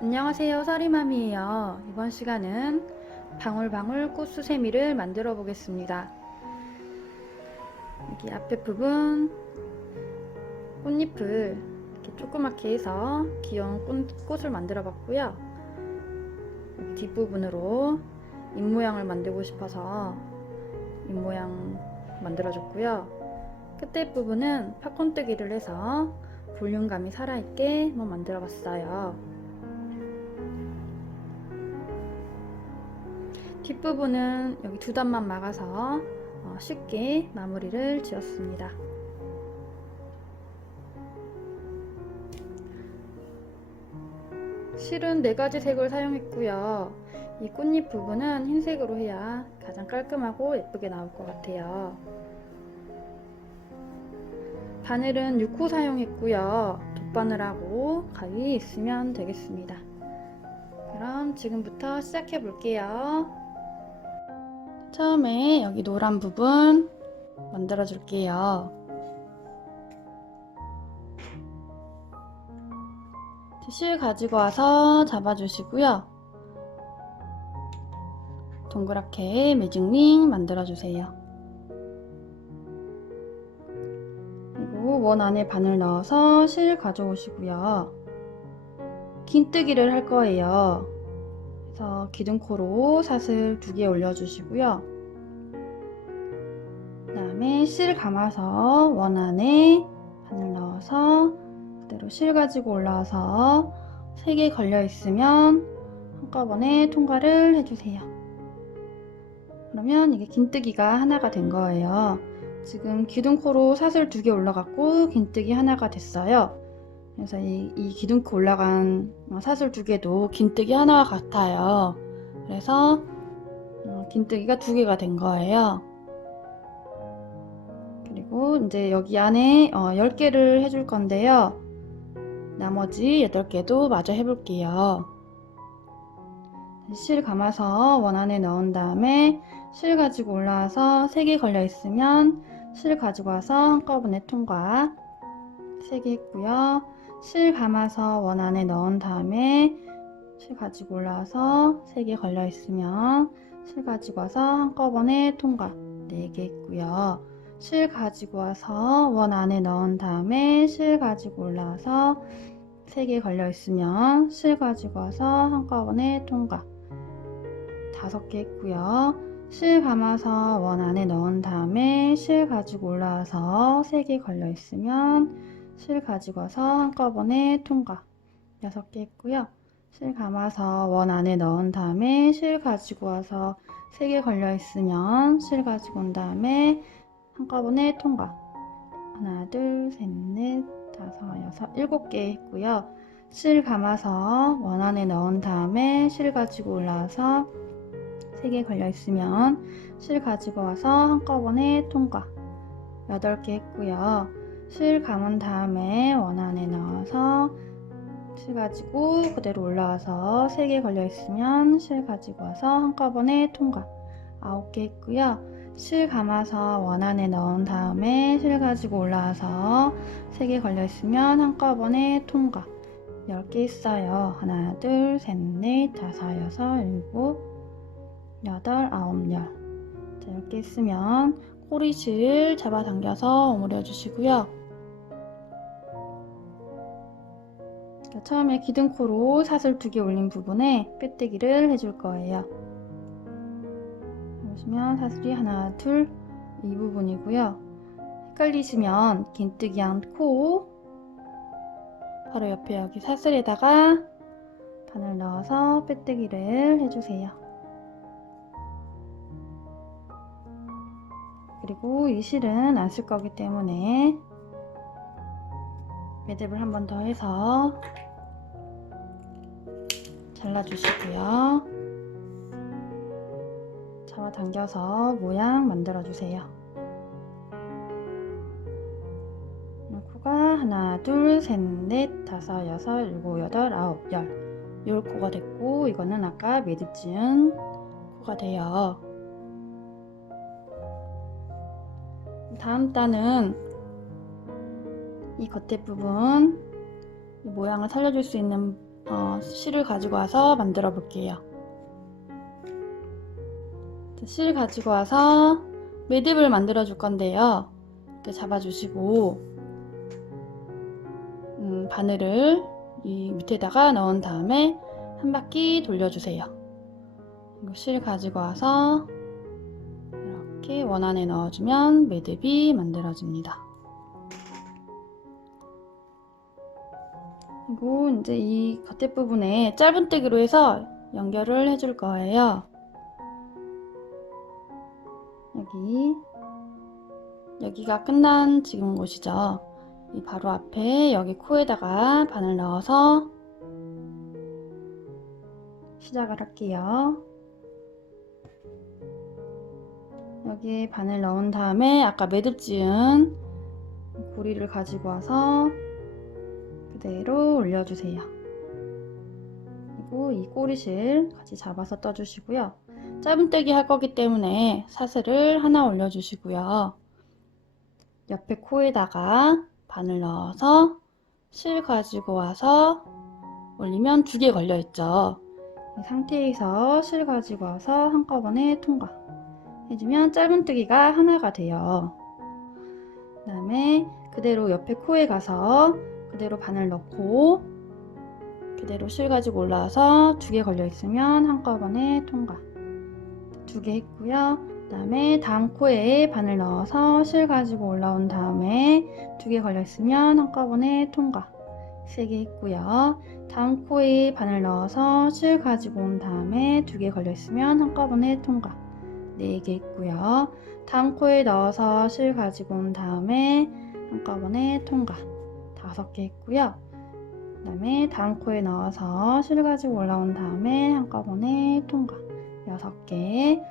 안녕하세요, 서리맘이에요. 이번 시간은 방울방울 꽃수세미를 만들어 보겠습니다. 여기 앞에 부분 꽃잎을 이렇게 조그맣게 해서 귀여운 꽃을 만들어 봤고요. 여기 뒷부분으로 잎 모양을 만들고 싶어서 잎 모양 만들어 줬고요. 끝에 부분은 팝콘뜨기를 해서 볼륨감이 살아있게 한번 만들어 봤어요. 뒷부분은 여기 두 단만 막아서 쉽게 마무리를 지었습니다. 실은 4가지 색을 사용했고요. 이 꽃잎 부분은 흰색으로 해야 가장 깔끔하고 예쁘게 나올 것 같아요. 바늘은 6호 사용했고요. 돗바늘하고 가위 있으면 되겠습니다. 그럼 지금부터 시작해 볼게요. 처음에 여기 노란 부분 만들어 줄게요. 실 가지고 와서 잡아주시고요. 동그랗게 매직링 만들어 주세요. 그리고 원 안에 바늘 넣어서 실 가져오시고요. 긴뜨기를 할 거예요. 그래서 기둥코로 사슬 2개 올려주시고요. 그 다음에 실 감아서 원 안에 바늘 넣어서 그대로 실 가지고 올라와서 3개 걸려 있으면 한꺼번에 통과를 해주세요. 그러면 이게 긴뜨기가 하나가 된 거예요. 지금 기둥코로 사슬 2개 올라갔고 긴뜨기 하나가 됐어요. 그래서 이 기둥코 올라간 사슬 2개도 긴뜨기 하나와 같아요. 그래서 긴뜨기가 2개가 된 거예요. 그리고 이제 여기 안에 10개를 해줄 건데요. 나머지 8개도 마저 해볼게요. 실 감아서 원 안에 넣은 다음에 실 가지고 올라와서 3개 걸려 있으면 실 가지고 와서 한꺼번에 통과 3개 했고요. 실 감아서 원 안에 넣은 다음에 실 가지고 올라와서 3개 걸려 있으면 실 가지고 와서 한꺼번에 통과 4개 했고요. 실 가지고 와서 원 안에 넣은 다음에 실 가지고 올라와서 3개 걸려 있으면 실 가지고 와서 한꺼번에 통과 5개 했고요. 실 감아서 원 안에 넣은 다음에 실 가지고 올라와서 3개 걸려 있으면 실 가지고 와서 한꺼번에 통과 6개 했고요. 실 감아서 원 안에 넣은 다음에 실 가지고 와서 3개 걸려 있으면 실 가지고 온 다음에 한꺼번에 통과 하나 둘 셋 넷 다섯 여섯 7개 했고요. 실 감아서 원 안에 넣은 다음에 실 가지고 올라와서 3개 걸려 있으면 실 가지고 와서 한꺼번에 통과 8개 했고요. 실 감은 다음에 원 안에 넣어서 실 가지고 그대로 올라와서 3개 걸려 있으면 실 가지고 와서 한꺼번에 통과 9개 했고요. 실 감아서 원 안에 넣은 다음에 실 가지고 올라와서 3개 걸려 있으면 한꺼번에 통과 10개 했어요. 하나 둘 셋 넷 다섯 여섯 일곱 여덟 아홉 열. 자, 이렇게 했으면 꼬리실 잡아당겨서 오므려 주시고요. 처음에 기둥코로 사슬 2개 올린 부분에 빼뜨기를 해줄 거예요. 보시면 사슬이 하나 둘 이 부분이고요. 헷갈리시면 긴뜨기 않고 바로 옆에 여기 사슬에다가 바늘 넣어서 빼뜨기를 해주세요. 그리고 이 실은 안 쓸 거기 때문에 매듭을 한 번 더 해서 잘라주시고요. 잡아당겨서 모양 만들어주세요. 코가 하나 둘 셋 넷 다섯 여섯 일곱 여덟 아홉 열 요 코가 됐고 이거는 아까 매듭 지은 코가 돼요. 다음 단은 이 겉에 부분 이 모양을 살려줄 수 있는 실을 가지고 와서 만들어 볼게요. 실 가지고 와서 매듭을 만들어 줄 건데요. 이렇게 잡아주시고 바늘을 이 밑에다가 넣은 다음에 한 바퀴 돌려주세요. 그리고 실 가지고 와서 이렇게 원 안에 넣어주면 매듭이 만들어집니다. 그리고 이제 이 겉에 부분에 짧은뜨기로 해서 연결을 해줄 거예요. 여기가 끝난 지금 곳이죠. 이 바로 앞에 여기 코에다가 바늘 넣어서 시작을 할게요. 여기에 바늘 넣은 다음에 아까 매듭 지은 고리를 가지고 와서 그대로 올려주세요. 그리고 이 꼬리실 같이 잡아서 떠주시고요. 짧은뜨기 할 거기 때문에 사슬을 하나 올려주시고요. 옆에 코에다가 바늘 넣어서 실 가지고 와서 올리면 2개 걸려 있죠. 이 상태에서 실 가지고 와서 한꺼번에 통과 해주면 짧은뜨기가 하나가 돼요. 그 다음에 그대로 옆에 코에 가서 그대로 바늘 넣고 그대로 실 가지고 올라와서 2개 걸려 있으면 한꺼번에 통과 2개 했고요. 그 다음에 다음 코에 바늘 넣어서 실 가지고 올라온 다음에 2개 걸려 있으면 한꺼번에 통과 3개 했고요. 다음 코에 바늘 넣어서 실 가지고 온 다음에 2개 걸려 있으면 한꺼번에 통과 4개 했고요. 다음 코에 넣어서 실 가지고 온 다음에 한꺼번에 통과 5개 했고요. 그 다음에 다음 코에 넣어서 실 가지고 올라온 다음에 한꺼번에 통과 6개.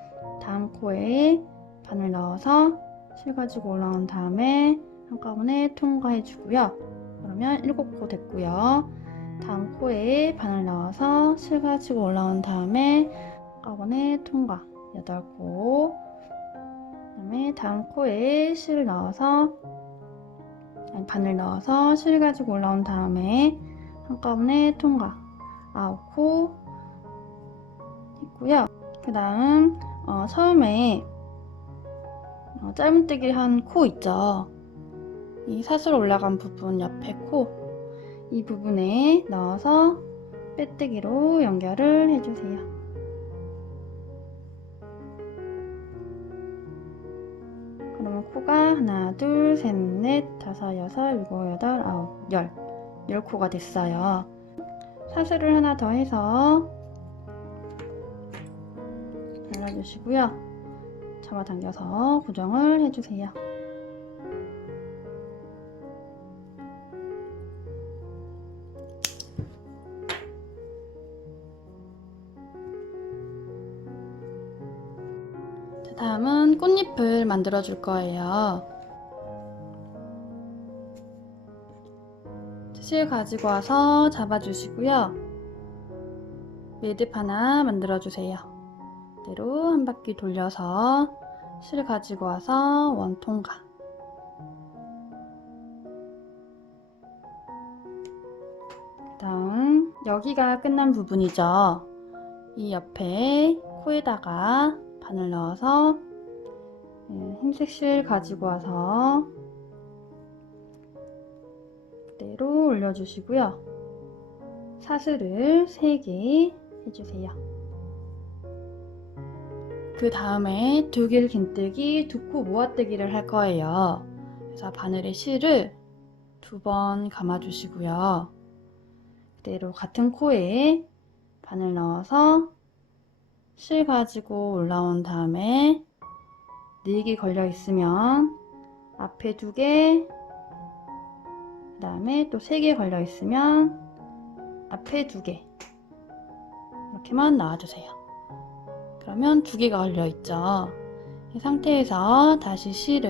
다음 코에 바늘 넣어서 실 가지고 올라온 다음에 한꺼번에 통과해 주고요. 그러면 7코 됐고요. 다음 코에 바늘 넣어서 실 가지고 올라온 다음에 한꺼번에 통과 8코. 그 다음에 다음 코에 바늘 넣어서 실 가지고 올라온 다음에 한꺼번에 통과 9코 했고요. 그 다음 처음에 짧은뜨기를 한 코 있죠. 이 사슬 올라간 부분 옆에 코, 이 부분에 넣어서 빼뜨기로 연결을 해주세요. 그러면 코가 하나, 둘, 셋, 넷, 다섯, 여섯, 일곱, 여덟, 아홉, 10코가 됐어요. 사슬을 하나 더 해서 잘라주시고요. 잡아당겨서 고정을 해주세요. 다음은 꽃잎을 만들어 줄 거예요. 실 가지고 와서 잡아주시고요. 매듭 하나 만들어 주세요. 그대로 한 바퀴 돌려서 실 가지고 와서 원 통과. 다음 여기가 끝난 부분이죠. 이 옆에 코에다가 바늘 넣어서 흰색 실 가지고 와서 그대로 올려주시고요. 사슬을 3개 해주세요. 그 다음에 2길 긴뜨기, 2코 모아뜨기를 할 거예요. 그래서 바늘에 실을 2번 감아주시고요. 그대로 같은 코에 바늘 넣어서 실 가지고 올라온 다음에 4개 걸려 있으면 앞에 2개, 그 다음에 또 3개 걸려 있으면 앞에 2개 이렇게만 넣어주세요. 그러면 2개가 걸려 있죠. 이 상태에서 다시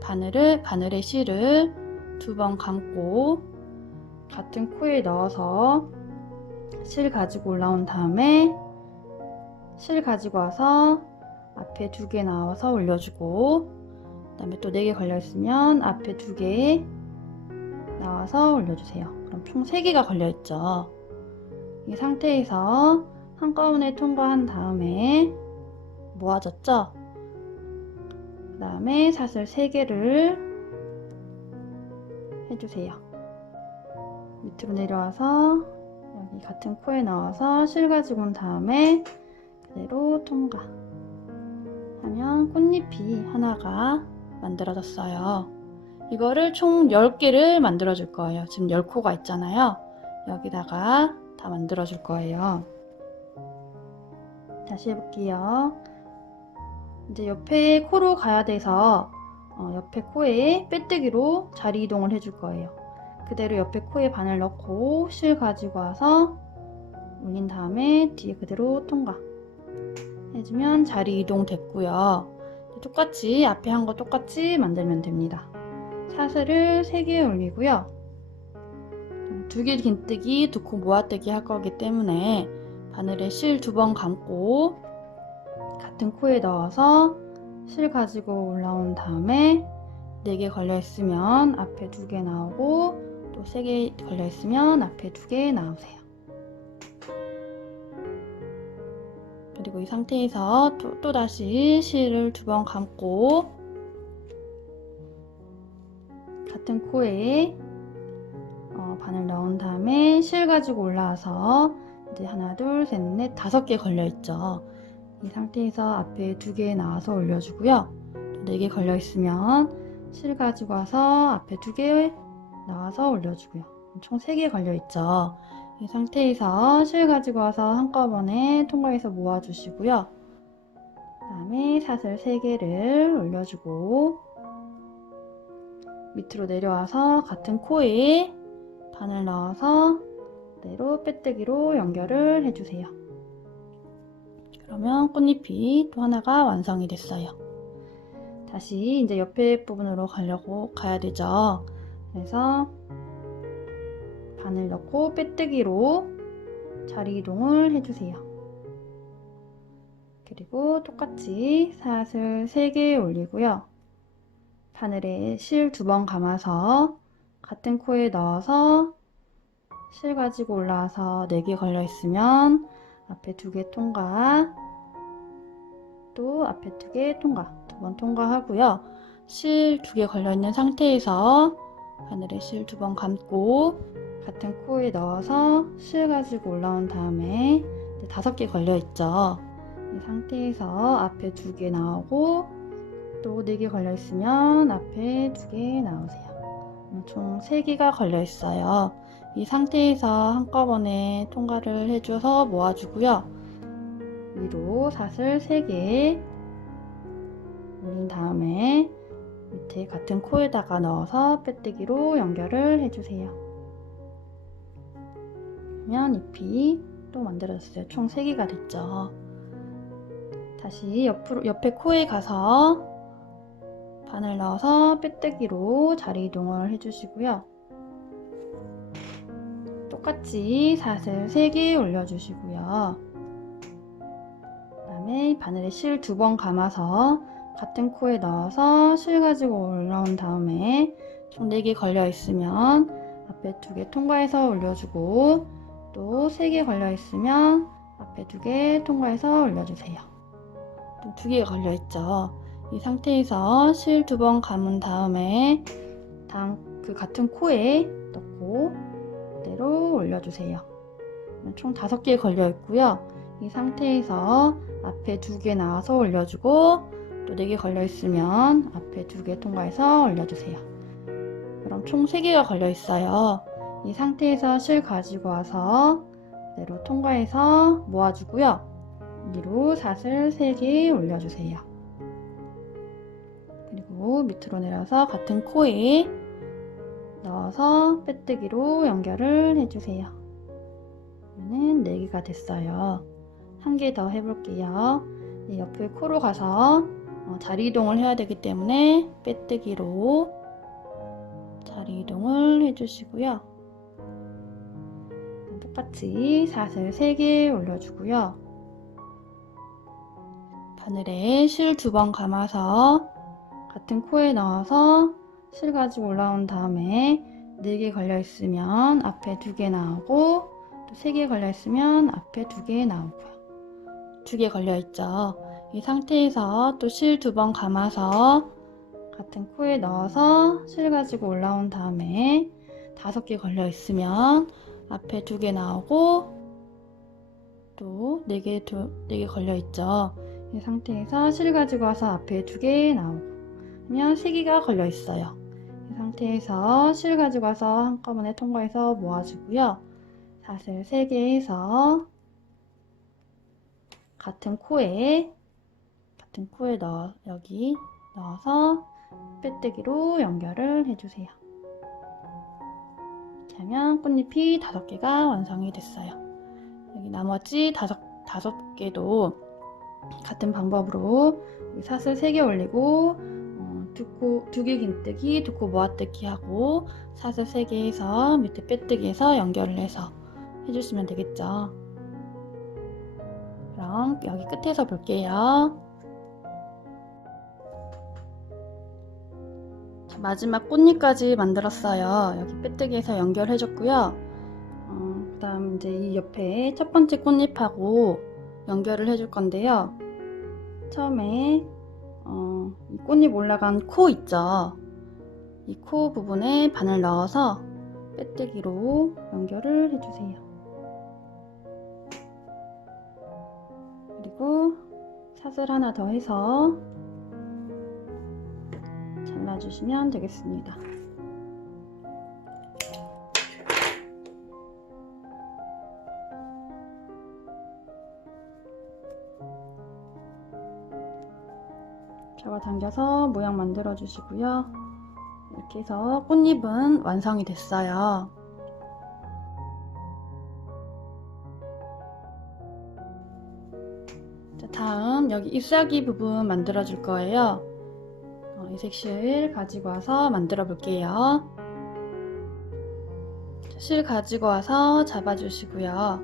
바늘에 실을 2번 감고 같은 코에 넣어서 실 가지고 올라온 다음에 실 가지고 와서 앞에 2개 나와서 올려주고, 그 다음에 또 4개 걸려 있으면 앞에 2개, 그 나와서 올려주세요. 그럼 총 3개가 걸려있죠. 이 상태에서 한꺼번에 통과한 다음에 모아졌죠? 그 다음에 사슬 3개를 해주세요. 밑으로 내려와서 여기 같은 코에 넣어서 실 가지고 온 다음에 그대로 통과 하면 꽃잎이 하나가 만들어졌어요. 이거를 총 10개를 만들어 줄 거예요. 지금 10코가 있잖아요. 여기다가 다 만들어 줄 거예요. 다시 해볼게요. 이제 옆에 코로 가야 돼서 옆에 코에 빼뜨기로 자리 이동을 해줄 거예요. 그대로 옆에 코에 바늘 넣고 실 가지고 와서 올린 다음에 뒤에 그대로 통과 해주면 자리 이동 됐고요. 똑같이 앞에 한 거 똑같이 만들면 됩니다. 사슬을 3개 올리고요. 2개 긴뜨기, 2코 모아뜨기 할 거기 때문에 바늘에 실 2번 감고 같은 코에 넣어서 실 가지고 올라온 다음에 4개 걸려 있으면 앞에 2개 나오고 또 3개 걸려 있으면 앞에 2개 나오세요. 그리고 이 상태에서 또 다시 실을 2번 감고 같은 코에 바늘 넣은 다음에 실 가지고 올라와서 이제 하나, 둘, 셋, 넷, 5개 걸려 있죠. 이 상태에서 앞에 2개 나와서 올려주고요. 또 4개 걸려 있으면 실 가지고 와서 앞에 2개 나와서 올려주고요. 총 3개 걸려 있죠. 이 상태에서 실 가지고 와서 한꺼번에 통과해서 모아주시고요. 그 다음에 사슬 3개를 올려주고 밑으로 내려와서 같은 코에 바늘 넣어서 그대로 빼뜨기로 연결을 해주세요. 그러면 꽃잎이 또 하나가 완성이 됐어요. 다시 이제 옆에 부분으로 가야 되죠. 그래서 바늘 넣고 빼뜨기로 자리 이동을 해주세요. 그리고 똑같이 사슬 3개 올리고요. 바늘에 실 2번 감아서 같은 코에 넣어서 실 가지고 올라와서 4개 걸려 있으면 앞에 2개 통과, 또 앞에 2개 통과, 2번 통과하고요. 실 2개 걸려 있는 상태에서 바늘에 실 2번 감고 같은 코에 넣어서 실 가지고 올라온 다음에 5개 걸려 있죠. 이 상태에서 앞에 2개 나오고 또 4개 걸려 있으면 앞에 2개 나오세요. 총 3개가 걸려 있어요. 이 상태에서 한꺼번에 통과를 해줘서 모아주고요. 위로 사슬 3개 올린 다음에 밑에 같은 코에다가 넣어서 빼뜨기로 연결을 해주세요. 그러면 잎이 또 만들어졌어요. 총 3개가 됐죠. 다시 옆에 코에 가서 바늘 넣어서 빼뜨기로 자리 이동을 해주시고요. 똑같이 사슬 3개 올려주시고요. 그 다음에 바늘에 실 2번 감아서 같은 코에 넣어서 실 가지고 올라온 다음에 총 4개 걸려 있으면 앞에 2개 통과해서 올려주고 또 3개 걸려 있으면 앞에 2개 통과해서 올려주세요. 또 2개 걸려 있죠. 이 상태에서 실 2번 감은 다음에 그 같은 코에 넣고 그대로 올려주세요. 총 5개 걸려 있고요. 이 상태에서 앞에 2개 나와서 올려주고 또 4개 걸려 있으면 앞에 2개 통과해서 올려주세요. 그럼 총 3개가 걸려 있어요. 이 상태에서 실 가지고 와서 그대로 통과해서 모아주고요. 위로 사슬 3개 올려주세요. 그리고 밑으로 내려서 같은 코에 넣어서 빼뜨기로 연결을 해주세요. 그러면 4개가 됐어요. 한 개 더 해볼게요. 옆에 코로 가서 자리 이동을 해야 되기 때문에 빼뜨기로 자리 이동을 해주시고요. 똑같이 사슬 3개 올려주고요. 바늘에 실 2번 감아서 같은 코에 넣어서 실 가지고 올라온 다음에 4개 걸려 있으면 앞에 2개 나오고, 또 3개 걸려 있으면 앞에 2개 나오고요. 2개 걸려 있죠. 이 상태에서 또 실 2번 감아서 같은 코에 넣어서 실 가지고 올라온 다음에 5개 걸려 있으면 앞에 2개 나오고, 또 4개 걸려 있죠. 이 상태에서 실 가지고 와서 앞에 2개 나오고, 그러면 3개가 걸려 있어요. 이 상태에서 실 가지고 와서 한꺼번에 통과해서 모아주고요. 사슬 3개 해서 같은 코에 여기 넣어서 빼뜨기로 연결을 해주세요. 이렇게 하면 꽃잎이 5개가 완성이 됐어요. 여기 나머지 5개도 같은 방법으로 사슬 3개 올리고 2개 긴뜨기, 2코 모아뜨기 하고 사슬 3개 해서 밑에 빼뜨기 해서 연결을 해서 해주시면 되겠죠. 그럼 여기 끝에서 볼게요. 자, 마지막 꽃잎까지 만들었어요. 여기 빼뜨기해서 연결해줬고요. 그 다음 이제 이 옆에 첫 번째 꽃잎하고 연결을 해줄 건데요. 처음에 이 꽃잎 올라간 코 있죠. 이 코 부분에 바늘 넣어서 빼뜨기로 연결을 해주세요. 그리고 사슬 하나 더 해서 잘라주시면 되겠습니다. 잡아당겨서 모양 만들어 주시고요. 이렇게 해서 꽃잎은 완성이 됐어요. 자, 다음 여기 잎사귀 부분 만들어 줄 거예요. 이 색실 가지고 와서 만들어 볼게요. 실 가지고 와서 잡아 주시고요.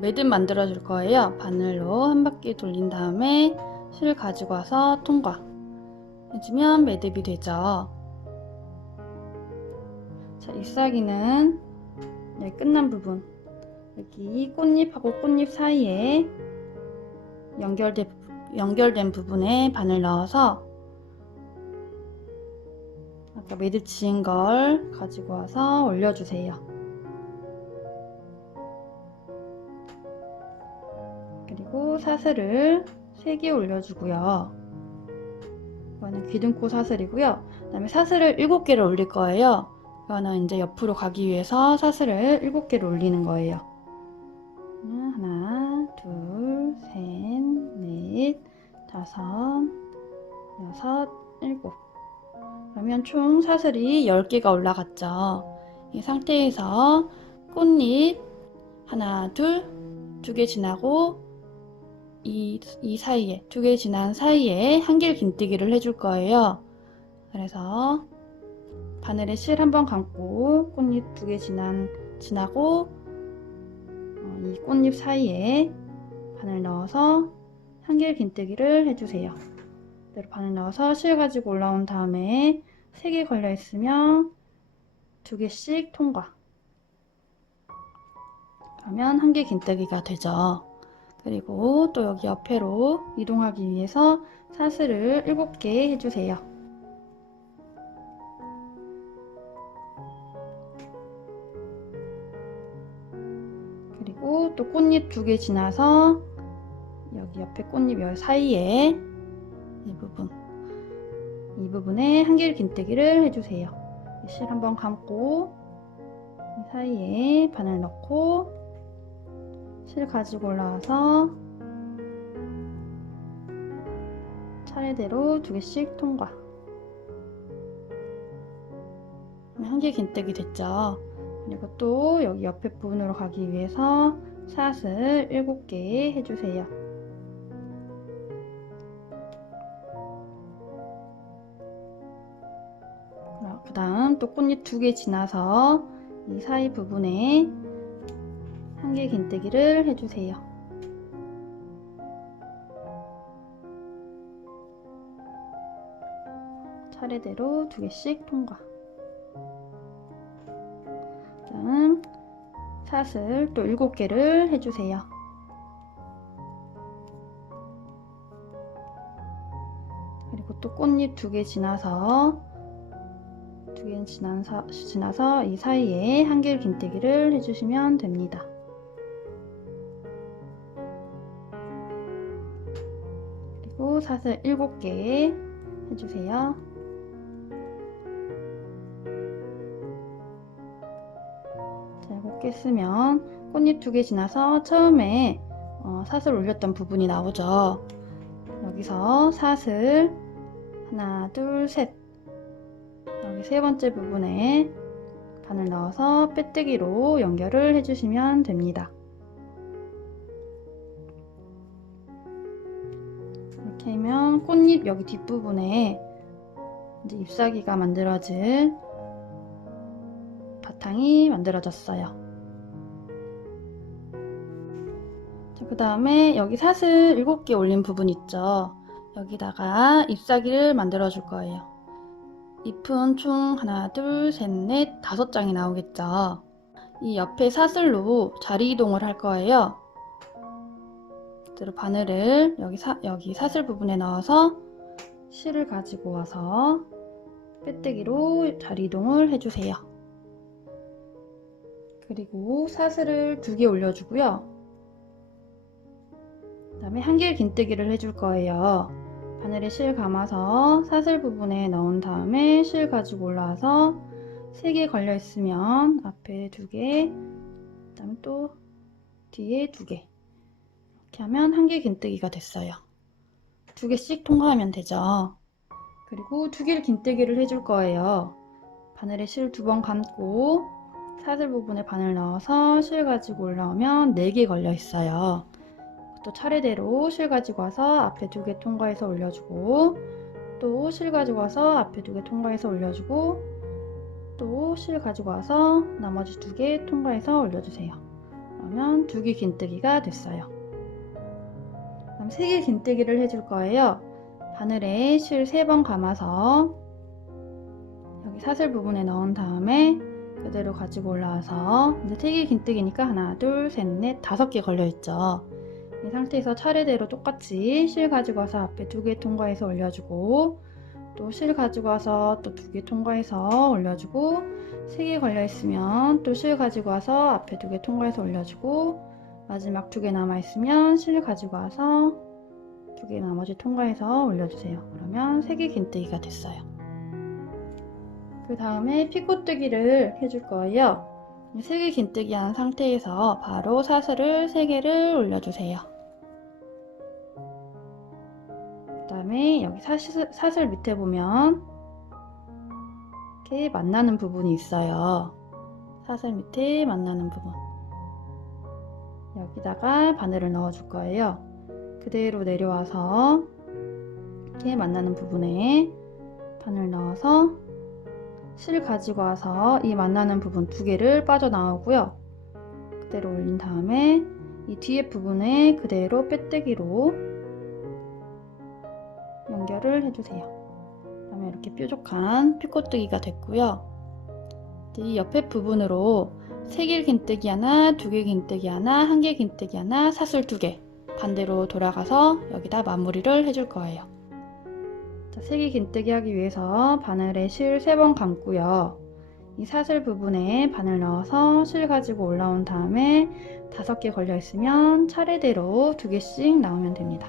매듭 만들어 줄 거예요. 바늘로 한 바퀴 돌린 다음에 실 가지고 와서 통과 해주면 매듭이 되죠. 자, 잎사귀는 여기 끝난 부분, 여기 꽃잎하고 꽃잎 사이에 연결된 부분에 바늘 넣어서 아까 매듭 지은 걸 가지고 와서 올려주세요. 그리고 사슬을 3개 올려주고요. 이거는 귀등코 사슬이고요. 그 다음에 사슬을 7개를 올릴 거예요. 이거는 이제 옆으로 가기 위해서 사슬을 7개를 올리는 거예요. 하나, 둘, 셋, 넷, 다섯, 여섯, 일곱. 그러면 총 사슬이 10개가 올라갔죠. 이 상태에서 꽃잎 하나, 둘, 2개 지나고 이 사이에 2개 지난 사이에 한길 긴뜨기를 해줄 거예요. 그래서 바늘에 실 한번 감고 꽃잎 2개 지나고 이 꽃잎 사이에 바늘 넣어서 한길 긴뜨기를 해주세요. 그대로 바늘 넣어서 실 가지고 올라온 다음에 3개 걸려 있으면 2개씩 통과. 그러면 한길 긴뜨기가 되죠. 그리고 또 여기 옆으로 이동하기 위해서 사슬을 7개 해주세요. 그리고 또 꽃잎 2개 지나서 여기 옆에 꽃잎 여 사이에 이 부분에 한길 긴뜨기를 해주세요. 실 한번 감고 이 사이에 바늘 넣고 실 가지고 올라와서 차례대로 2개씩 통과. 한길 긴뜨기 됐죠. 그리고 또 여기 옆에 부분으로 가기 위해서 사슬 7개 해주세요. 그 다음 또 꽃잎 2개 지나서 이 사이 부분에 한길 긴뜨기를 해주세요. 차례대로 2개씩 통과. 다음 사슬 또 7개를 해주세요. 그리고 또 꽃잎 2개 지나서 2개 지나서 이 사이에 한길 긴뜨기를 해주시면 됩니다. 그리고 사슬 7개 해주세요. 자, 7개 쓰면 꽃잎 2개 지나서 처음에 사슬 올렸던 부분이 나오죠. 여기서 사슬 하나, 둘, 셋, 여기 세 번째 부분에 바늘 넣어서 빼뜨기로 연결을 해주시면 됩니다. 이렇게 하면 꽃잎 여기 뒷부분에 이제 잎사귀가 만들어질 바탕이 만들어졌어요. 그 다음에 여기 사슬 7개 올린 부분 있죠. 여기다가 잎사귀를 만들어 줄 거예요. 잎은 총 하나, 둘, 셋, 넷, 5장이 나오겠죠. 이 옆에 사슬로 자리 이동을 할 거예요. 그대로 바늘을 여기 사슬 부분에 넣어서 실을 가지고 와서 빼뜨기로 자리 이동을 해주세요. 그리고 사슬을 2개 올려주고요. 그 다음에 한길 긴뜨기를 해줄 거예요. 바늘에 실 감아서 사슬 부분에 넣은 다음에 실 가지고 올라와서 3개 걸려 있으면 앞에 2개, 그 다음에 또 뒤에 2개, 이렇게 하면 한길 긴뜨기가 됐어요. 2개씩 통과하면 되죠. 그리고 2길 긴뜨기를 해줄 거예요. 바늘에 실 2번 감고 사슬 부분에 바늘 넣어서 실 가지고 올라오면 4개 걸려 있어요. 또 차례대로 실 가지고 와서 앞에 2개 통과해서 올려주고, 또 실 가지고 와서 앞에 2개 통과해서 올려주고, 또 실 가지고 와서 나머지 2개 통과해서 올려주세요. 그러면 2개 긴뜨기가 됐어요. 그럼 3개 긴뜨기를 해줄 거예요. 바늘에 실 3번 감아서 여기 사슬 부분에 넣은 다음에 그대로 가지고 올라와서 이제 3개 긴뜨기니까 하나, 둘, 셋, 넷, 5개 걸려있죠. 이 상태에서 차례대로 똑같이 실 가지고 와서 앞에 2개 통과해서 올려주고, 또 실 가지고 와서 또 2개 통과해서 올려주고, 3개 걸려있으면 또 실 가지고 와서 앞에 2개 통과해서 올려주고, 마지막 2개 남아있으면 실 가지고 와서 2개 나머지 통과해서 올려주세요. 그러면 3개 긴뜨기가 됐어요. 그 다음에 피코뜨기를 해줄 거예요. 3개 긴뜨기 한 상태에서 바로 사슬을 3개를 올려주세요. 그 다음에 여기 사슬 밑에 보면 이렇게 만나는 부분이 있어요. 사슬 밑에 만나는 부분, 여기다가 바늘을 넣어 줄 거예요. 그대로 내려와서 이렇게 만나는 부분에 바늘 넣어서 실 가지고 와서 이 만나는 부분 2개를 빠져나오고요. 그대로 올린 다음에 이 뒤에 부분에 그대로 빼뜨기로 연결을 해주세요. 그 다음에 이렇게 뾰족한 피코뜨기가 됐고요. 이 옆에 부분으로 3길 긴뜨기 하나, 2길 긴뜨기 하나, 1길 긴뜨기 하나, 사슬 2개 반대로 돌아가서 여기다 마무리를 해줄 거예요. 자, 3길 긴뜨기 하기 위해서 바늘에 실 3번 감고요. 이 사슬 부분에 바늘 넣어서 실 가지고 올라온 다음에 5개 걸려 있으면 차례대로 2개씩 나오면 됩니다.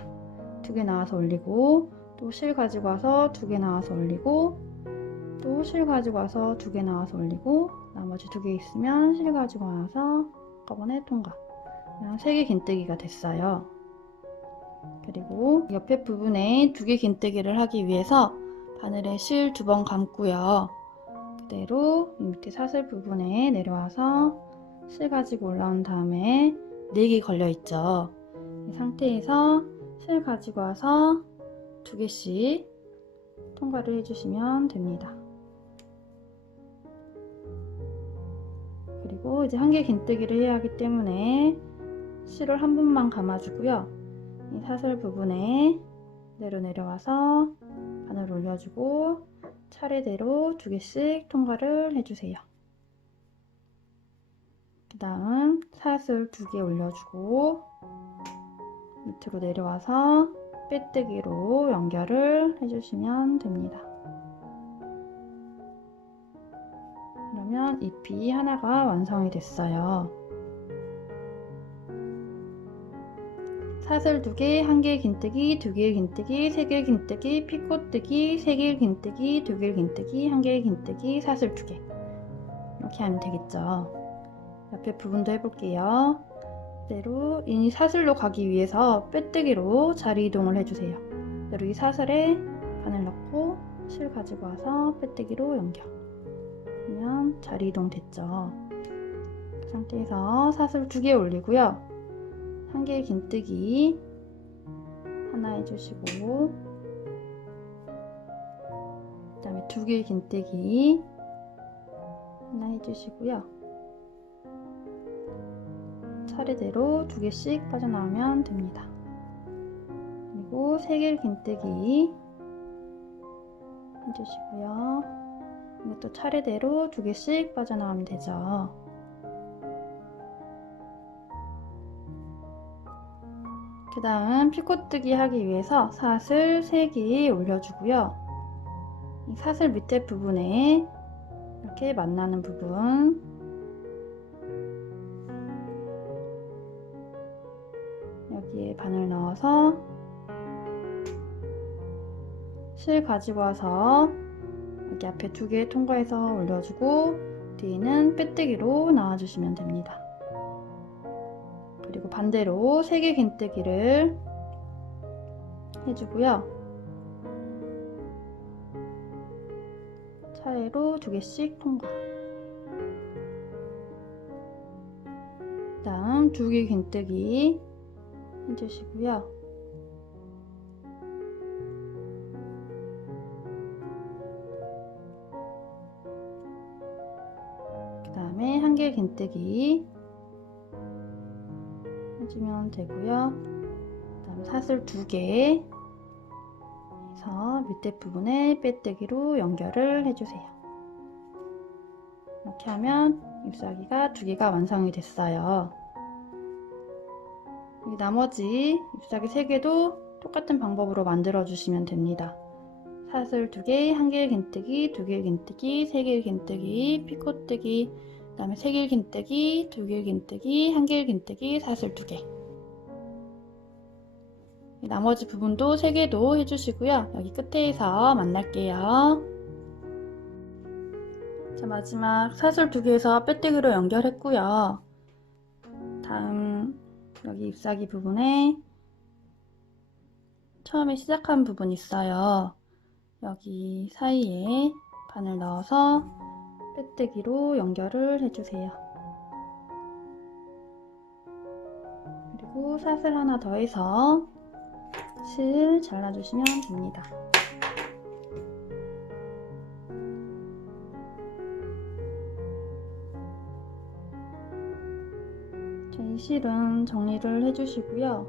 2개 나와서 올리고, 또 실 가지고 와서 2개 나와서 올리고, 또 실 가지고 와서 2개 나와서 올리고, 나머지 2개 있으면 실 가지고 와서 한꺼번에 통과. 그냥 3개 긴뜨기가 됐어요. 그리고 옆에 부분에 2개 긴뜨기를 하기 위해서 바늘에 실 2번 감고요. 그대로 밑에 사슬 부분에 내려와서 실 가지고 올라온 다음에 4개 걸려 있죠. 이 상태에서 실 가지고 와서 2개씩 통과를 해주시면 됩니다. 그리고 이제 1개 긴뜨기를 해야 하기 때문에 실을 한 번만 감아주고요. 이 사슬 부분에 내려와서 바늘 올려주고 차례대로 2개씩 통과를 해주세요. 그 다음 사슬 2개 올려주고 밑으로 내려와서 빼뜨기로 연결을 해주시면 됩니다. 그러면 잎이 하나가 완성이 됐어요. 사슬 2개, 1개 긴뜨기, 2개 긴뜨기, 3개 긴뜨기, 피코뜨기, 3개 긴뜨기, 2개 긴뜨기, 1개 긴뜨기, 사슬 2개 이렇게 하면 되겠죠. 옆에 부분도 해볼게요. 그대로 이 사슬로 가기 위해서 빼뜨기로 자리 이동을 해주세요. 그대로 이 사슬에 바늘 넣고 실 가지고 와서 빼뜨기로 연결. 그러면 자리 이동 됐죠. 그 상태에서 사슬 2개 올리고요. 1개 긴뜨기 하나 해주시고 그 다음에 2개 긴뜨기 하나 해주시고요. 차례대로 2개씩 빠져나오면 됩니다. 그리고 3개 긴뜨기 해주시고요. 이것도 차례대로 2개씩 빠져나오면 되죠. 그 다음 피코뜨기 하기 위해서 사슬 3개 올려주고요. 이 사슬 밑에 부분에 이렇게 만나는 부분 여기에 바늘 넣어서 실 가지고 와서 여기 앞에 2개 통과해서 올려주고 뒤에는 빼뜨기로 나와주시면 됩니다. 그리고 반대로 3개 긴뜨기를 해주고요. 차례로 2개씩 통과. 그 다음 2개 긴뜨기 해주시고요. 그 다음에 1개 긴뜨기 해주면 되고요. 그 다음 사슬 2개 해서 밑에 부분에 빼뜨기로 연결을 해주세요. 이렇게 하면 잎사귀가 2개가 완성이 됐어요. 여기 나머지 잎사귀 3개도 똑같은 방법으로 만들어 주시면 됩니다. 사슬 2개, 1개 긴뜨기, 2개 긴뜨기, 3개 긴뜨기, 피코뜨기, 그 다음에 3개 긴뜨기, 2개 긴뜨기, 1개 긴뜨기, 사슬 2개. 나머지 부분도 3개도 해주시고요. 여기 끝에서 만날게요. 자, 마지막 사슬 2개에서 빼뜨기로 연결했고요. 다음 여기 잎사귀 부분에 처음에 시작한 부분 있어요. 여기 사이에 바늘 넣어서 빼뜨기로 연결을 해주세요. 그리고 사슬 하나 더 해서 실 잘라주시면 됩니다. 이 실은 정리를 해주시고요.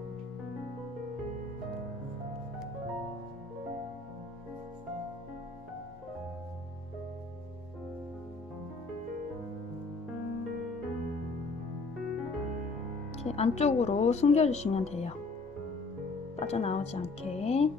이렇게 안쪽으로 숨겨주시면 돼요. 빠져나오지 않게.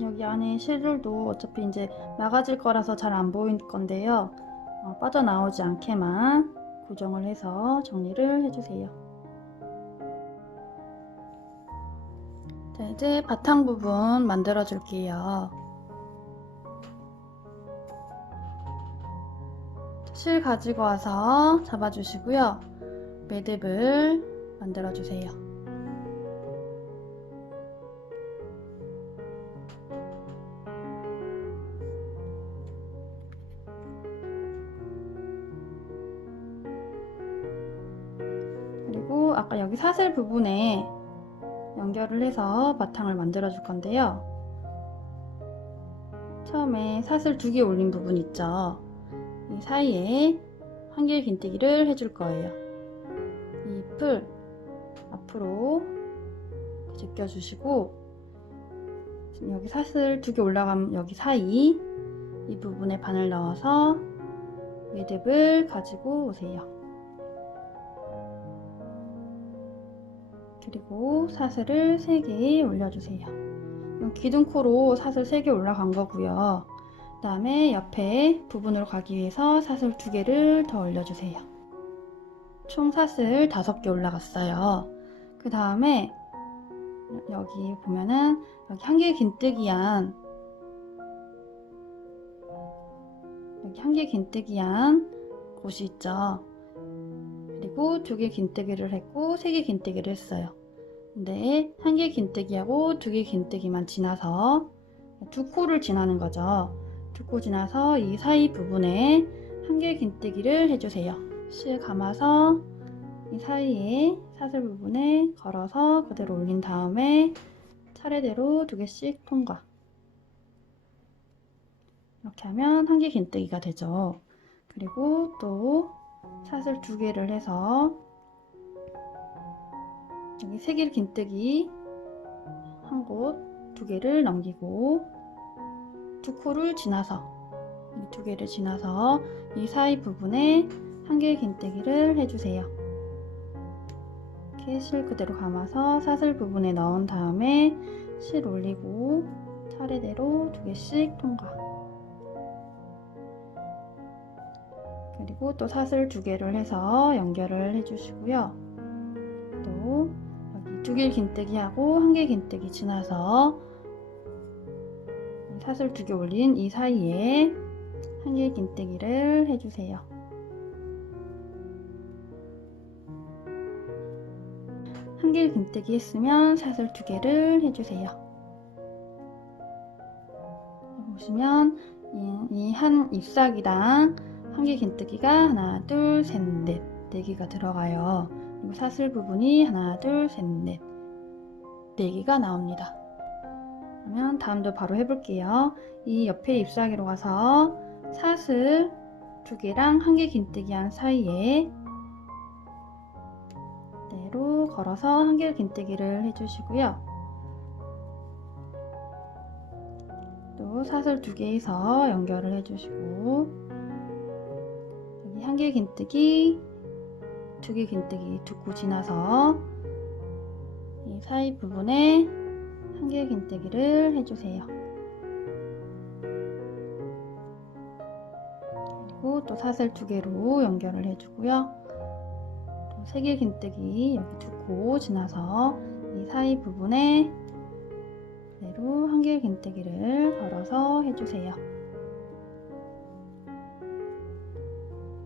여기 안에 실들도 어차피 이제 막아질 거라서 잘 안 보일 건데요. 빠져나오지 않게만 고정을 해서 정리를 해주세요. 자, 이제 바탕 부분 만들어 줄게요. 실 가지고 와서 잡아주시고요. 매듭을 만들어 주세요. 그리고 아까 여기 사슬 부분에 연결을 해서 바탕을 만들어 줄 건데요. 처음에 사슬 2개 올린 부분 있죠? 이 사이에 한 개의 긴뜨기를 해줄 거예요. 이 잎을 앞으로 제껴주시고, 지금 여기 사슬 2개 올라가면 여기 사이 이 부분에 바늘 넣어서 매듭을 가지고 오세요. 그리고 사슬을 3개 올려주세요. 기둥코로 사슬 3개 올라간 거고요. 그 다음에 옆에 부분으로 가기 위해서 사슬 2개를 더 올려주세요. 총 사슬 5개 올라갔어요. 그 다음에 여기 보면은 여기 한 개 긴뜨기한 곳이 있죠. 그리고 2개 긴뜨기를 했고 3개 긴뜨기를 했어요. 근데 한 개 긴뜨기하고 2개 긴뜨기만 지나서 2코를 지나는 거죠. 2코 지나서 이 사이 부분에 한 개 긴뜨기를 해주세요. 실 감아서 이 사이에 사슬 부분에 걸어서 그대로 올린 다음에 차례대로 2개씩 통과. 이렇게 하면 한 개 긴뜨기가 되죠. 그리고 또 사슬 2개를 해서 여기 3개 긴뜨기 한 곳 2개를 넘기고 2코를 지나서 이 2개를 지나서 이 사이 부분에 한 개의 긴뜨기를 해주세요. 이렇게 실 그대로 감아서 사슬 부분에 넣은 다음에 실 올리고 차례대로 2개씩 통과. 그리고 또 사슬 2개를 해서 연결을 해주시고요. 또 여기 2개 긴뜨기 하고 1개 긴뜨기 지나서 사슬 2개 올린 이 사이에 1개 긴뜨기를 해주세요. 한 개 긴뜨기 했으면 사슬 2개를 해주세요. 보시면 이 한 잎사귀당 한 개 긴뜨기가 하나, 둘, 셋, 넷, 4개가 들어가요. 그리고 사슬 부분이 하나, 둘, 셋, 넷, 4개가 나옵니다. 그러면 다음도 바로 해볼게요. 이 옆에 잎사귀로 가서 사슬 2개랑 1개 긴뜨기 한 사이에 그대로 걸어서 1개 긴뜨기를 해주시고요. 또 사슬 2개에서 연결을 해주시고 여기 1개 긴뜨기, 2개 긴뜨기 2코 지나서 이 사이 부분에 1개 긴뜨기를 해주세요. 그리고 또 사슬 2개로 연결을 해주고요. 또 3개 긴뜨기 여기 2코 지나서 이 사이 부분에 그대로 1개 긴뜨기를 걸어서 해주세요.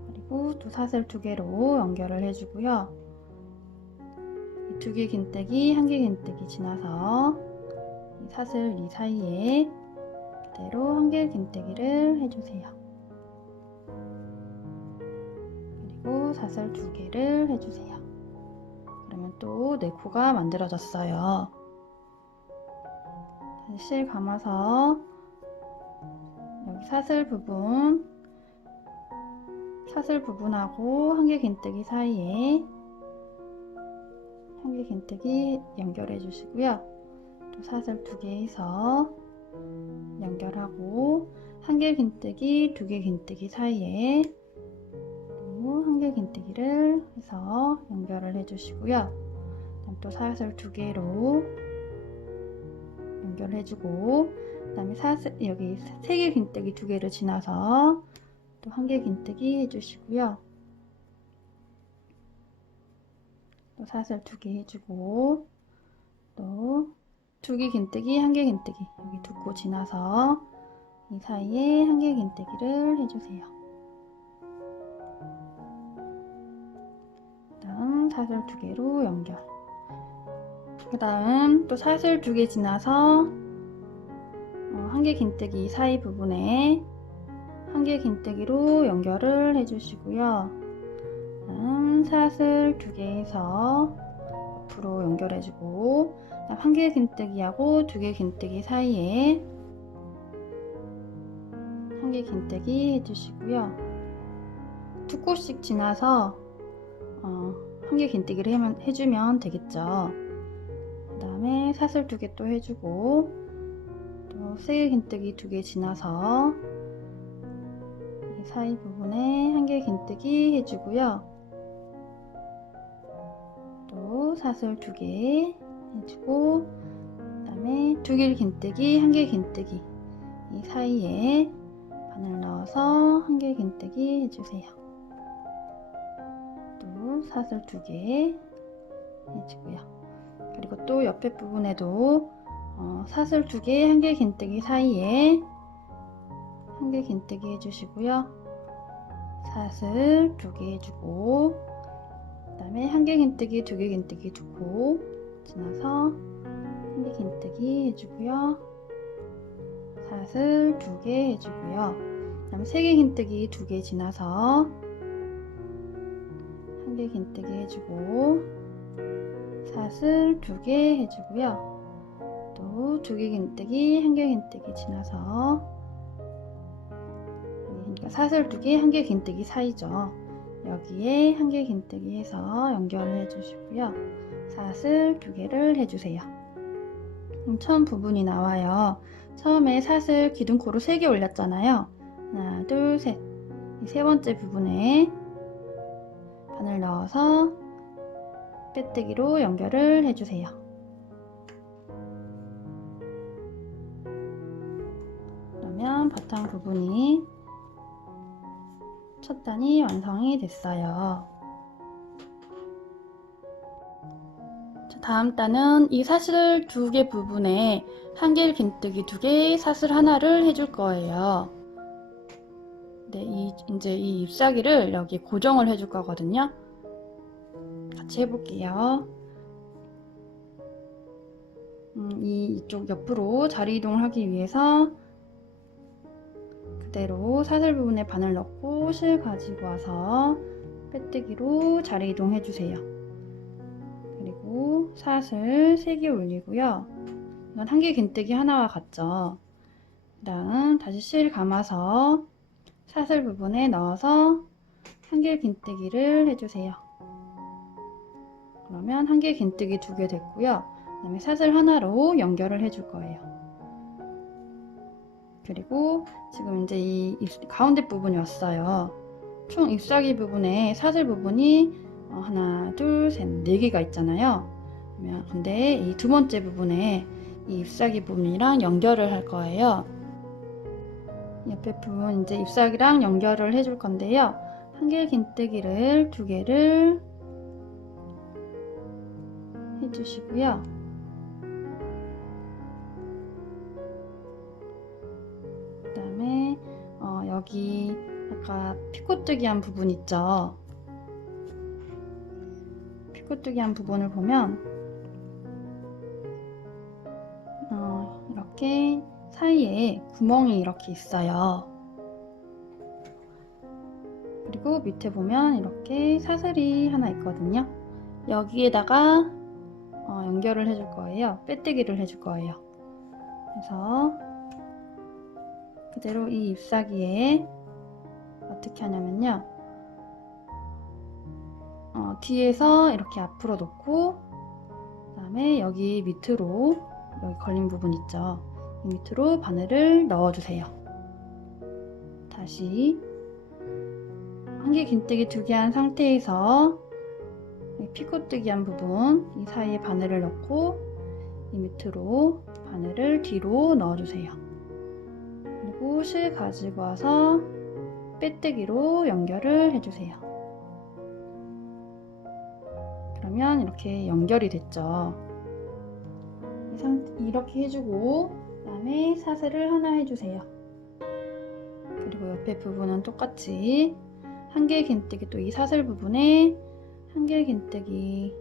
그리고 또 사슬 2개로 연결을 해주고요. 2개 긴뜨기, 1개 긴뜨기 지나서 이 사슬 이 사이에 그대로 1개 긴뜨기를 해주세요. 그리고 사슬 2개를 해주세요. 그러면 또 4코가 만들어졌어요. 다시 실 감아서 여기 사슬 부분하고 1개 긴뜨기 사이에 1개 긴뜨기 연결해 주시고요. 또 사슬 2개에서 연결하고 1개 긴뜨기, 2개 긴뜨기 사이에 또 1개 긴뜨기를 해서 연결을 해 주시고요. 또 사슬 2개로 연결해 주고 그 다음에 여기 3개 긴뜨기 2개를 지나서 또 1개 긴뜨기 해주시고요. 또 사슬 2개 해주고 또 2개 긴뜨기, 1개 긴뜨기 여기 2코 지나서 이 사이에 1개 긴뜨기를 해주세요. 다음 사슬 2개로 연결. 그 다음 또 사슬 2개 지나서 1개 긴뜨기 사이 부분에 1개 긴뜨기로 연결을 해주시고요. 사슬 2개에서 옆으로 연결해주고 1개 긴뜨기하고 2개 긴뜨기 사이에 한길긴뜨기 해주시고요. 두 코씩 지나서 한길긴뜨기를 해주면 되겠죠. 그 다음에 사슬 2개 또 해주고, 또 세길긴뜨기 2개 지나서 이 사이 부분에 한길긴뜨기 해주고요. 또 사슬 2개 해주고, 그 다음에 두길긴뜨기, 한길긴뜨기 이 사이에 바늘 넣어서 한길긴뜨기 해주세요. 또 사슬 2개 해주고요. 그리고 또 옆에 부분에도 사슬 2개, 한길긴뜨기 사이에 한길긴뜨기 해주시고요. 사슬 2개 해주고, 그 다음에 한길긴뜨기, 두길긴뜨기 두고 지나서 한길긴뜨기 해주고요. 사슬 2개 해주고요. 그 다음에 세길긴뜨기 2개 지나서 한길긴뜨기 해주고, 사슬 2개 해주고요. 또 두길긴뜨기, 한길긴뜨기 지나서, 그러니까 사슬 2개, 한길긴뜨기 사이죠. 여기에 한길긴뜨기 해서 연결을 해주시고요. 사슬 2개를 해주세요. 처음 부분이 나와요. 처음에 사슬 기둥코로 3개 올렸잖아요. 하나, 둘, 셋. 이 세 번째 부분에 바늘 넣어서 빼뜨기로 연결을 해주세요. 그러면 바탕 부분이 첫 단이 완성이 됐어요. 다음 단은 이 사슬 2개 부분에 한길긴뜨기 2개, 사슬 하나를 해줄 거예요. 네, 이제 이 잎사귀를 여기 고정을 해줄 거거든요. 같이 해볼게요. 이쪽 옆으로 자리 이동을 하기 위해서 그대로 사슬 부분에 바늘 넣고 실 가지고 와서 빼뜨기로 자리 이동해 주세요. 그리고 사슬 3개 올리고요. 이건 한길긴뜨기 하나와 같죠. 그 다음 다시 실 감아서 사슬 부분에 넣어서 한길긴뜨기를 해주세요. 그러면 한길긴뜨기 2개 됐고요. 그 다음에 사슬 하나로 연결을 해줄 거예요. 그리고 지금 이제 이 가운데 부분이 왔어요. 총 잎사귀 부분에 사슬 부분이 하나, 둘, 셋, 4개가 있잖아요. 근데 이 두 번째 부분에 이 잎사귀 부분이랑 연결을 할 거예요. 옆에 부분 이제 잎사귀랑 연결을 해줄 건데요. 한길긴뜨기를 2개를 해주시고요. 그 다음에 여기 아까 피코뜨기 한 부분 있죠. 피코뜨기 한 부분을 보면 이렇게 사이에 구멍이 이렇게 있어요. 그리고 밑에 보면 이렇게 사슬이 하나 있거든요. 여기에다가 연결을 해줄 거예요. 빼뜨기를 해줄 거예요. 그래서 그대로 이 잎사귀에 어떻게 하냐면요. 뒤에서 이렇게 앞으로 놓고, 그 다음에 여기 밑으로, 여기 걸린 부분 있죠. 이 밑으로 바늘을 넣어주세요. 다시 한길긴뜨기 2개 한 상태에서 피코뜨기 한 부분 이 사이에 바늘을 넣고 이 밑으로 바늘을 뒤로 넣어주세요. 그리고 실 가지고 와서 빼뜨기로 연결을 해주세요. 그러면 이렇게 연결이 됐죠. 이렇게 해주고 그 다음에 사슬을 하나 해주세요. 그리고 옆에 부분은 똑같이 한길긴뜨기 또 이 사슬 부분에 한길긴뜨기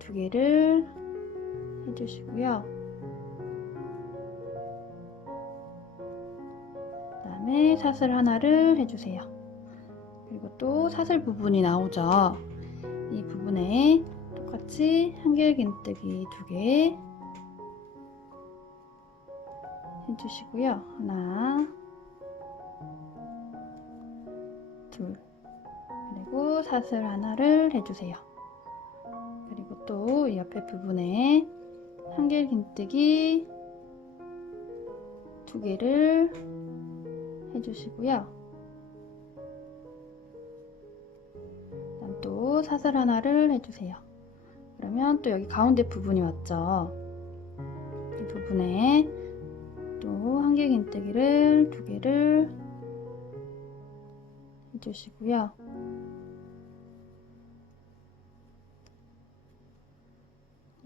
2개를 해주시고요. 그 다음에 사슬 하나를 해주세요. 그리고 또 사슬 부분이 나오죠. 이 부분에 똑같이 한길긴뜨기 2개 해주시고요. 하나, 둘, 그리고 사슬 하나를 해주세요. 그리고 또 이 옆에 부분에 한길 긴뜨기 2개를 해주시고요. 그다음 또 사슬 하나를 해주세요. 그러면 또 여기 가운데 부분이 왔죠. 이 부분에 또 한길 긴뜨기를 2개를 해주시고요.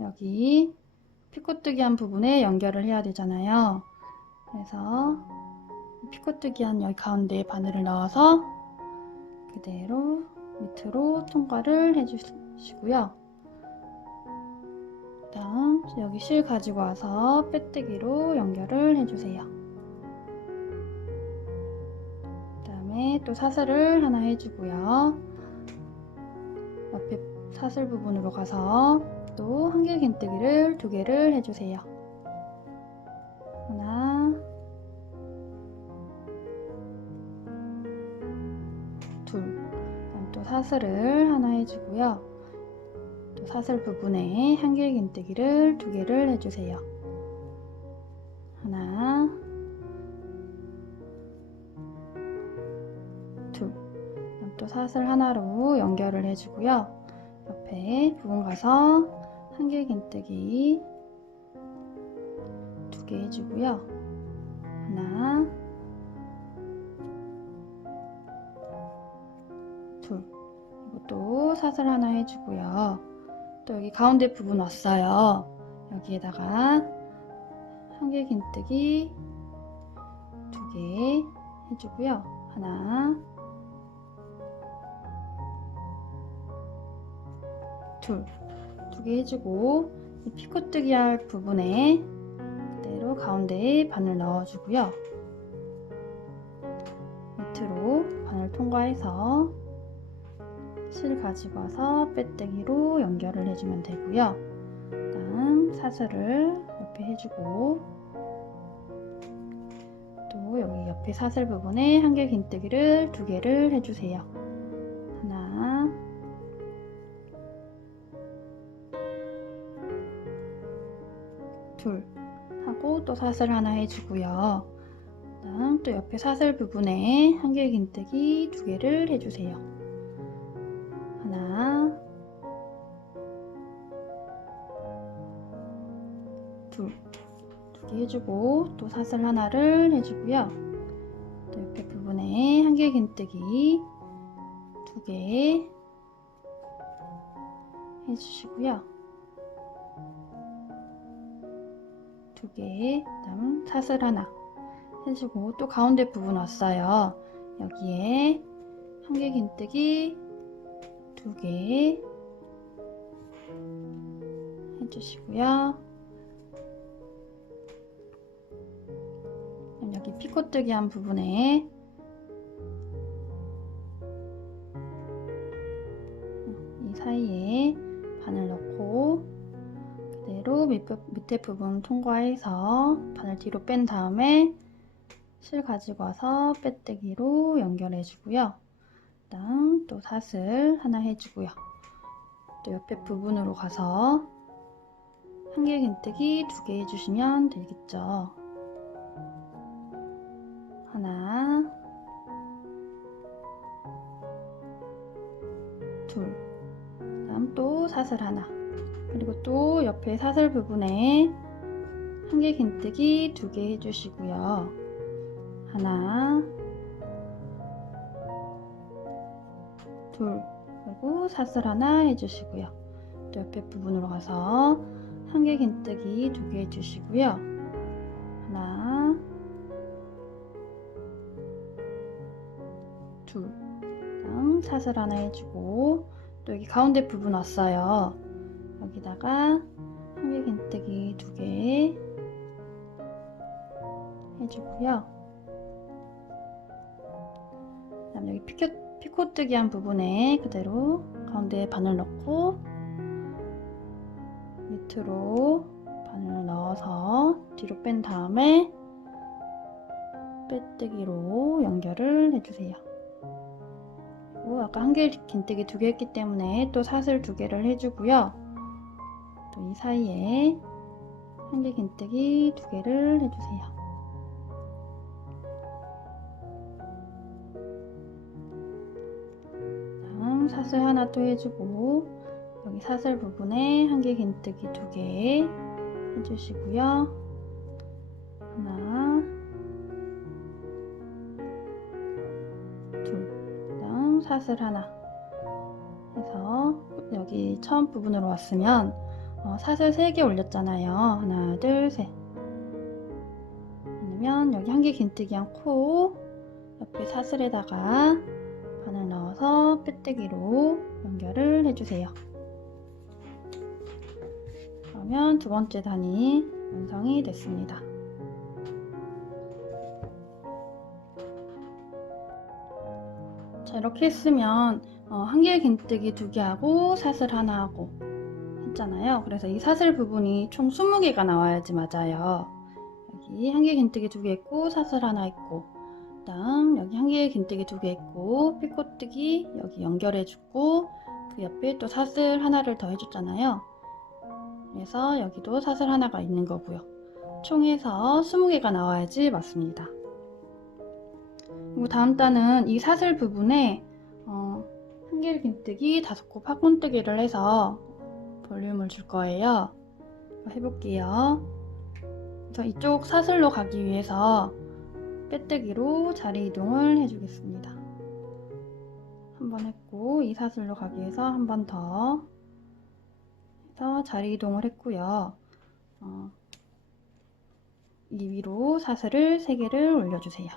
여기 피코뜨기 한 부분에 연결을 해야 되잖아요. 그래서 피코뜨기 한 여기 가운데에 바늘을 넣어서 그대로 밑으로 통과를 해주시고요. 다음 여기 실 가지고 와서 빼뜨기로 연결을 해주세요. 그 다음에 또 사슬을 하나 해주고요. 옆에 사슬 부분으로 가서 또 한길 긴뜨기를 2개를 해주세요. 하나, 둘. 그다음 또 사슬을 하나 해주고요. 또 사슬 부분에 한길 긴뜨기를 2개를 해주세요. 하나, 둘. 그다음 또 사슬 하나로 연결을 해주고요. 옆에 부분 가서 한길 긴뜨기 2개 해주고요. 하나, 둘. 그리고 또 사슬 하나 해주고요. 또 여기 가운데 부분 왔어요. 여기에다가 한길 긴뜨기 2개 해주고요. 하나, 둘. 2개 해주고 이 피코뜨기 할 부분에 그대로 가운데에 바늘 넣어주고요. 밑으로 바늘 통과해서 실 가지고 와서 빼뜨기로 연결을 해주면 되고요. 다음 사슬을 옆에 해주고 또 여기 옆에 사슬 부분에 한길 긴뜨기를 2개를 해주세요. 하나, 둘 하고 또 사슬 하나 해주고요. 다음 또 옆에 사슬 부분에 한길 긴뜨기 2개를 해주세요. 하나, 둘. 2개 해주고 또 사슬 하나를 해주고요. 또 옆에 부분에 한길 긴뜨기 2개 해주시고요. 2개, 그다음 사슬 하나 해주고 또 가운데 부분 왔어요. 여기에 한길 긴뜨기 2개 해주시고요. 여기 피코뜨기 한 부분에 이 사이에 바늘 넣고 그대로 밑에 부분 통과해서 바늘 뒤로 뺀 다음에 실 가지고 와서 빼뜨기로 연결해 주고요. 그다음 또 사슬 하나 해주고요. 또 옆에 부분으로 가서 한길 긴뜨기 2개 해주시면 되겠죠. 하나, 둘. 그다음 또 사슬 하나. 그리고 또 옆에 사슬 부분에 한길 긴뜨기 2개 해주시고요. 하나, 둘. 그리고 사슬 하나 해주시고요. 또 옆에 부분으로 가서 한길 긴뜨기 2개 해주시고요. 하나, 둘. 그다음 사슬 하나 해주고 또 여기 가운데 부분 왔어요. 여기다가 한길 긴뜨기 2개 해주고요. 그다음 여기 피코뜨기 한 부분에 그대로 가운데에 바늘 넣고 밑으로 바늘 넣어서 뒤로 뺀 다음에 빼뜨기로 연결을 해주세요. 그리고 아까 한길 긴뜨기 2개 했기 때문에 또 사슬 2개를 해주고요. 또 이 사이에 한길 긴뜨기 2개를 해주세요. 다음 사슬 하나 또 해주고 여기 사슬 부분에 한길 긴뜨기 2개 해주시고요. 하나, 둘, 다음 사슬 하나 해서 여기 처음 부분으로 왔으면 사슬 3개 올렸잖아요. 하나, 둘, 셋. 아니면 여기 한길 긴뜨기 않고 옆에 사슬에다가 바늘 넣어서 빼뜨기로 연결을 해주세요. 그러면 2번째 단이 완성이 됐습니다. 자, 이렇게 했으면 한길 긴뜨기 2개 하고 사슬 하나 하고 했잖아요. 그래서 이 사슬 부분이 총 20개가 나와야지 맞아요. 여기 한길 긴뜨기 2개 있고 사슬 하나 있고, 그 다음 여기 한길 긴뜨기 2개 있고 피코뜨기 여기 연결해주고 그 옆에 또 사슬 하나를 더 해줬잖아요. 그래서 여기도 사슬 하나가 있는 거고요. 총 해서 20개가 나와야지 맞습니다. 그리고 다음 단은 이 사슬 부분에 한길 긴뜨기 5코 파콘뜨기를 해서 볼륨을 줄 거예요. 해볼게요. 그래서 이쪽 사슬로 가기 위해서 빼뜨기로 자리 이동을 해주겠습니다. 한 번 했고 이 사슬로 가기 위해서 한 번 더 해서 자리 이동을 했고요. 이 위로 사슬을 3개를 올려주세요.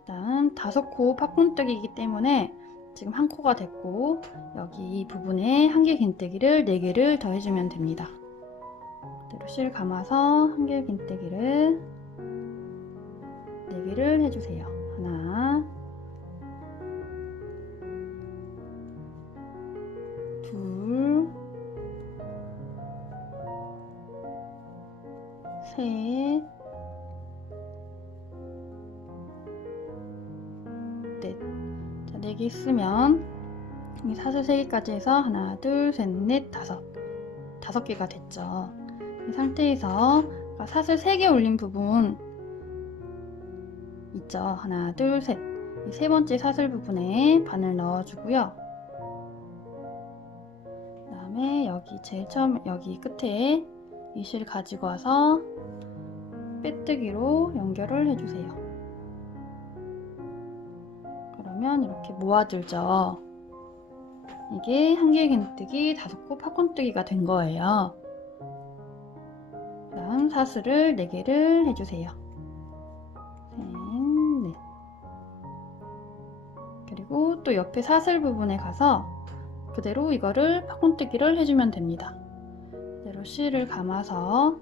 일단 5코 팝콘뜨기이기 때문에 지금 1코가 됐고 여기 이 부분에 한길 긴뜨기를 4개를 더 해주면 됩니다. 그대로 실 감아서 한길 긴뜨기를 4개를 해주세요. 하나, 둘, 셋, 넷. 자, 4개 있으면 이 사슬 3개까지 해서 하나, 둘, 셋, 넷, 5개가 됐죠. 이 상태에서 사슬 3개 올린 부분 있죠. 하나, 둘, 셋. 이 3번째 사슬 부분에 바늘 넣어주고요. 그 다음에 여기 제일 처음 여기 끝에 이 실 가지고 와서 빼뜨기로 연결을 해주세요. 그러면 이렇게 모아들죠. 이게 한길 긴뜨기 5코 팝콘뜨기가 된 거예요. 그 다음 사슬을 4개를 해주세요. 셋, 넷. 그리고 또 옆에 사슬 부분에 가서 그대로 이거를 팝콘뜨기를 해주면 됩니다. 그대로 실을 감아서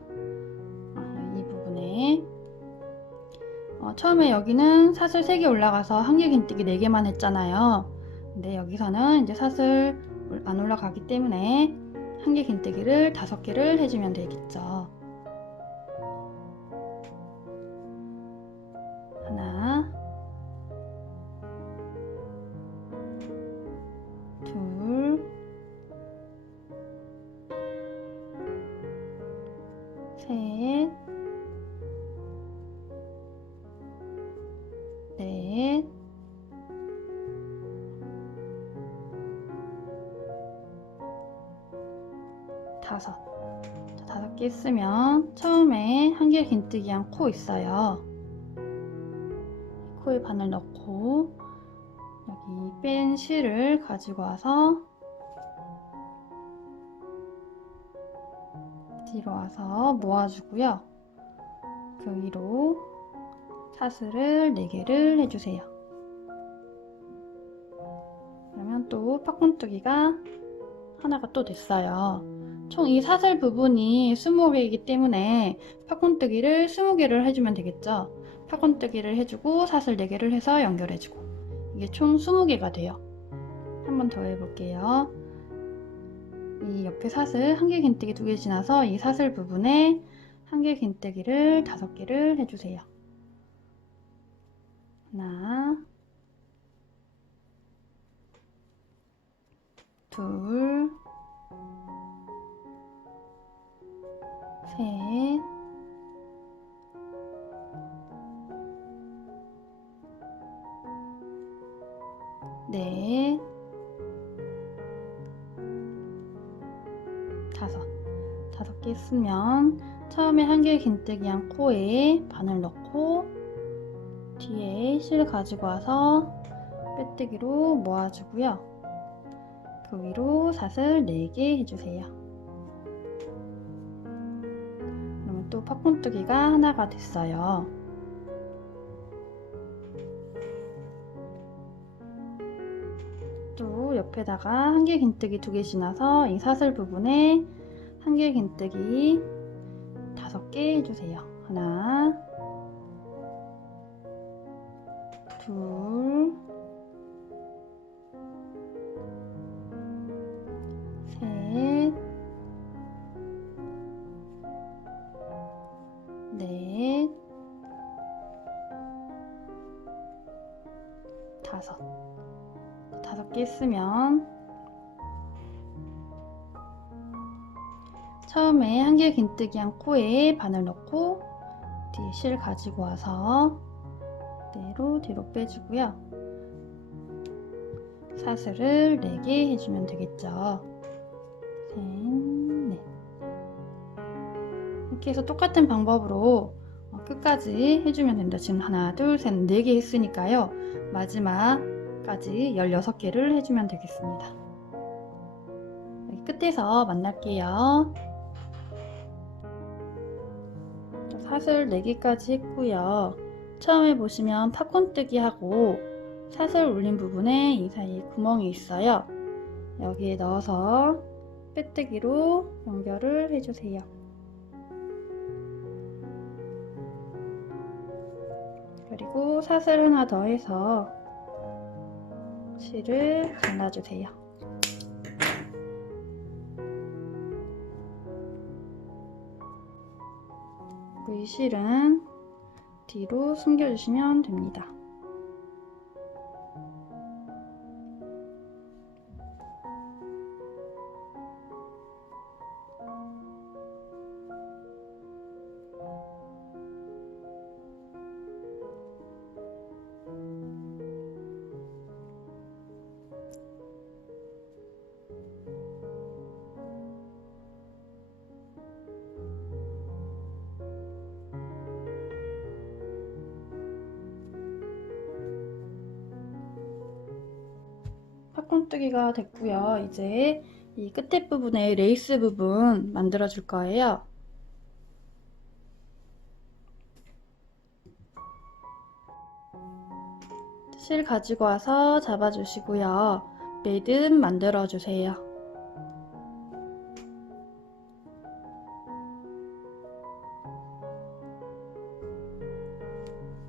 이 부분에 처음에 여기는 사슬 3개 올라가서 한길 긴뜨기 4개만 했잖아요. 근데 여기서는 이제 사슬 안 올라가기 때문에 한길 긴뜨기를 5개를 해주면 되겠죠. 하나, 둘, 셋, 넷, 다섯. 5개 있으면 처음에 한길 긴뜨기 한 코 있어요. 코에 바늘 넣고 여기 뺀 실을 가지고 와서 뒤로 와서 모아주고요. 그 위로 사슬을 4개를 해주세요. 그러면 또 팝콘뜨기가 하나가 또 됐어요. 총 이 사슬 부분이 20개이기 때문에 팝콘뜨기를 20개를 해주면 되겠죠. 팝콘뜨기를 해주고 사슬 4개를 해서 연결해주고 이게 총 20개가 돼요. 한 번 더 해볼게요. 이 옆에 사슬 한길 긴뜨기 2개 지나서 이 사슬 부분에 한길 긴뜨기를 5개를 해주세요. 하나, 둘, 셋, 넷, 다섯 개 쓰면 처음에 한길 긴뜨기 한 코에 바늘 넣고 뒤에 실 가지고 와서 빼뜨기로 모아주고요. 그 위로 사슬 4개 해주세요. 그러면 또 팥꿈뜨기가 하나가 됐어요. 또 옆에다가 한길 긴뜨기 2개 지나서 이 사슬 부분에 한길 긴뜨기 5개 해주세요. 하나, 둘, 셋, 넷, 다섯 개 쓰면 처음에 한길 긴뜨기 한 코에 바늘 넣고 뒤에 실 가지고 와서 뒤로 빼주고요. 사슬을 4개 해주면 되겠죠. 셋, 넷. 이렇게 해서 똑같은 방법으로 끝까지 해주면 됩니다. 지금 하나, 둘, 셋, 4개 했으니까요. 마지막까지 16개를 해주면 되겠습니다. 여기 끝에서 만날게요. 사슬 4개까지 했고요. 처음에 보시면 팥꿈뜨기 하고 사슬 올린 부분에 이 사이에 구멍이 있어요. 여기에 넣어서 빼뜨기로 연결을 해주세요. 그리고 사슬 하나 더 해서 실을 잘라주세요. 이 실은 뒤로 숨겨주시면 됩니다. 팥꿈뜨기가 됐고요. 이제 이 끝에 부분에 레이스 부분 만들어 줄 거예요. 실 가지고 와서 잡아주시고요. 매듭 만들어 주세요.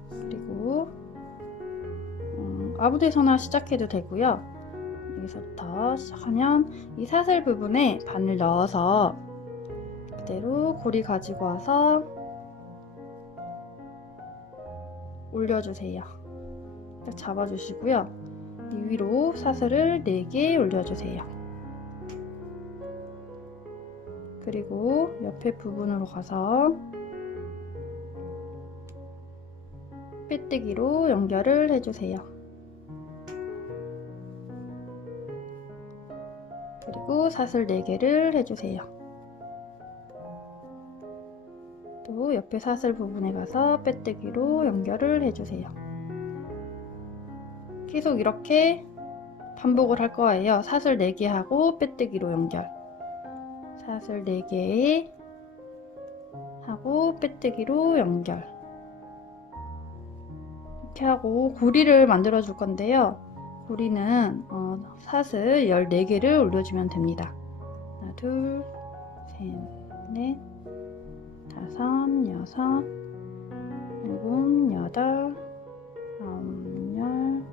그리고 아무 데서나 시작해도 되고요. 여기서부터 시작하면 이 사슬 부분에 바늘 넣어서 그대로 고리 가지고 와서 올려주세요. 딱 잡아주시고요. 이 위로 사슬을 4개 올려주세요. 그리고 옆에 부분으로 가서 빼뜨기로 연결을 해주세요. 그리고 사슬 4개를 해주세요. 또 옆에 사슬 부분에 가서 빼뜨기로 연결을 해주세요. 계속 이렇게 반복을 할 거예요. 사슬 4개 하고 빼뜨기로 연결, 사슬 4개 하고 빼뜨기로 연결, 이렇게 하고 고리를 만들어 줄 건데요. 고리는 사슬 14개를 올려주면 됩니다. 하나, 둘, 셋, 넷, 다섯, 여섯, 일곱, 여덟, 아홉, 열,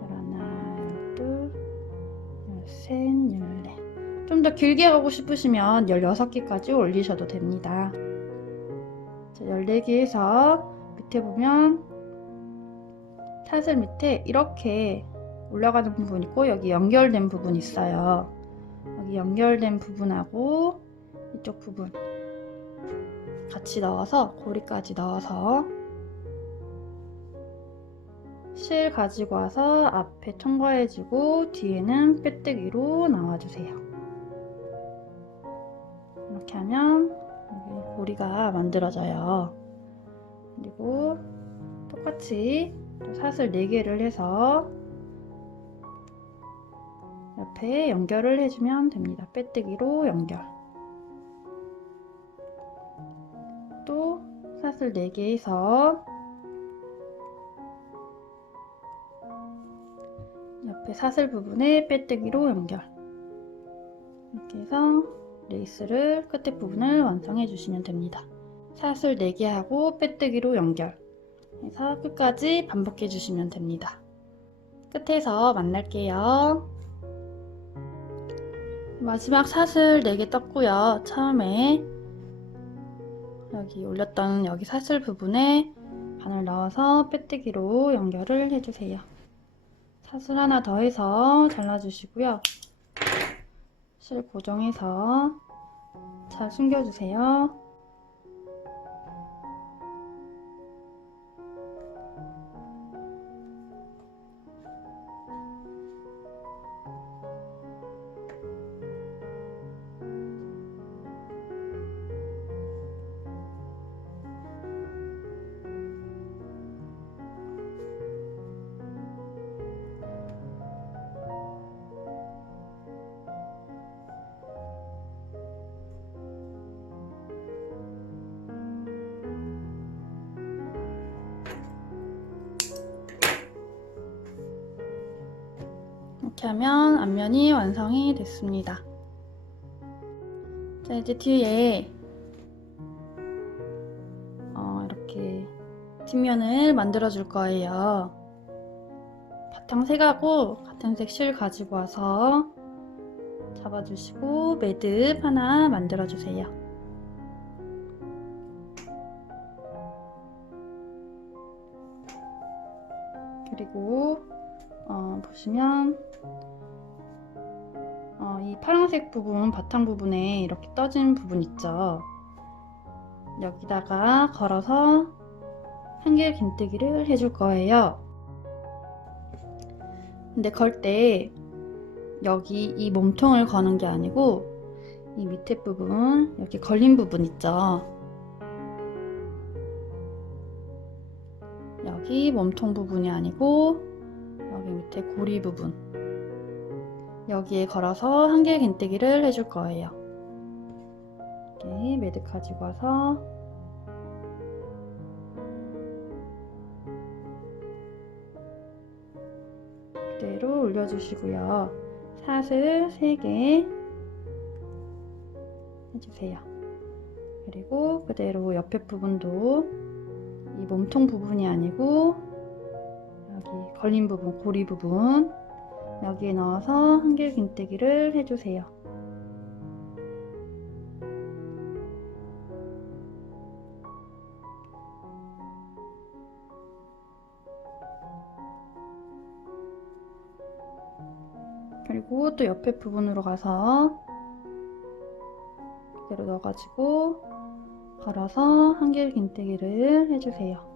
열하나, 열둘, 열셋, 열넷. 좀 더 길게 가고 싶으시면 16개까지 올리셔도 됩니다. 자, 14개에서 밑에 보면 사슬 밑에 이렇게 올라가는 부분 있고 여기 연결된 부분 있어요. 여기 연결된 부분하고 이쪽 부분 같이 넣어서 고리까지 넣어서 실 가지고 와서 앞에 통과해주고 뒤에는 빼뜨기로 나와주세요. 이렇게 하면 여기 고리가 만들어져요. 그리고 똑같이 또 사슬 4개를 해서 옆에 연결을 해주면 됩니다. 빼뜨기로 연결. 또 사슬 4개 해서 옆에 사슬 부분에 빼뜨기로 연결. 이렇게 해서 레이스를 끝에 부분을 완성해 주시면 됩니다. 사슬 4개 하고 빼뜨기로 연결 해서 끝까지 반복해 주시면 됩니다. 끝에서 만날게요. 마지막 사슬 4개 떴고요. 처음에 여기 올렸던 여기 사슬 부분에 바늘 넣어서 빼뜨기로 연결을 해주세요. 사슬 하나 더 해서 잘라주시고요. 실 고정해서 잘 숨겨주세요. 이렇게 하면 앞면이 완성이 됐습니다. 자, 이제 뒤에 이렇게 뒷면을 만들어 줄 거예요. 바탕 색하고 같은 색 실 가지고 와서 잡아주시고 매듭 하나 만들어 주세요. 그리고 보시면 이 파란색 부분, 바탕 부분에 이렇게 떠진 부분 있죠. 여기다가 걸어서 한길 긴뜨기를 해줄 거예요. 근데 걸 때 여기 이 몸통을 거는 게 아니고 이 밑에 부분, 이렇게 걸린 부분 있죠. 여기 몸통 부분이 아니고 여기 밑에 고리 부분, 여기에 걸어서 한길 긴뜨기를 해줄 거예요. 이렇게 매듭 가지고 와서 그대로 올려주시고요. 사슬 3개 해주세요. 그리고 그대로 옆에 부분도 이 몸통 부분이 아니고 여기 걸린 부분, 고리 부분 여기에 넣어서 한길 긴뜨기를 해주세요. 그리고 또 옆에 부분으로 가서 그대로 넣어가지고 걸어서 한길 긴뜨기를 해주세요.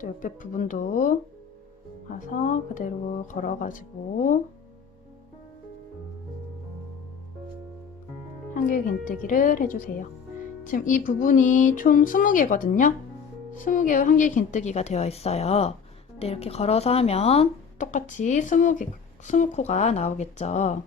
또 옆에 부분도 가서 그대로 걸어가지고 한길 긴뜨기를 해주세요. 지금 이 부분이 총 20개거든요. 20개의 한길 긴뜨기가 되어 있어요. 근데 이렇게 걸어서 하면 똑같이 20코가 나오겠죠.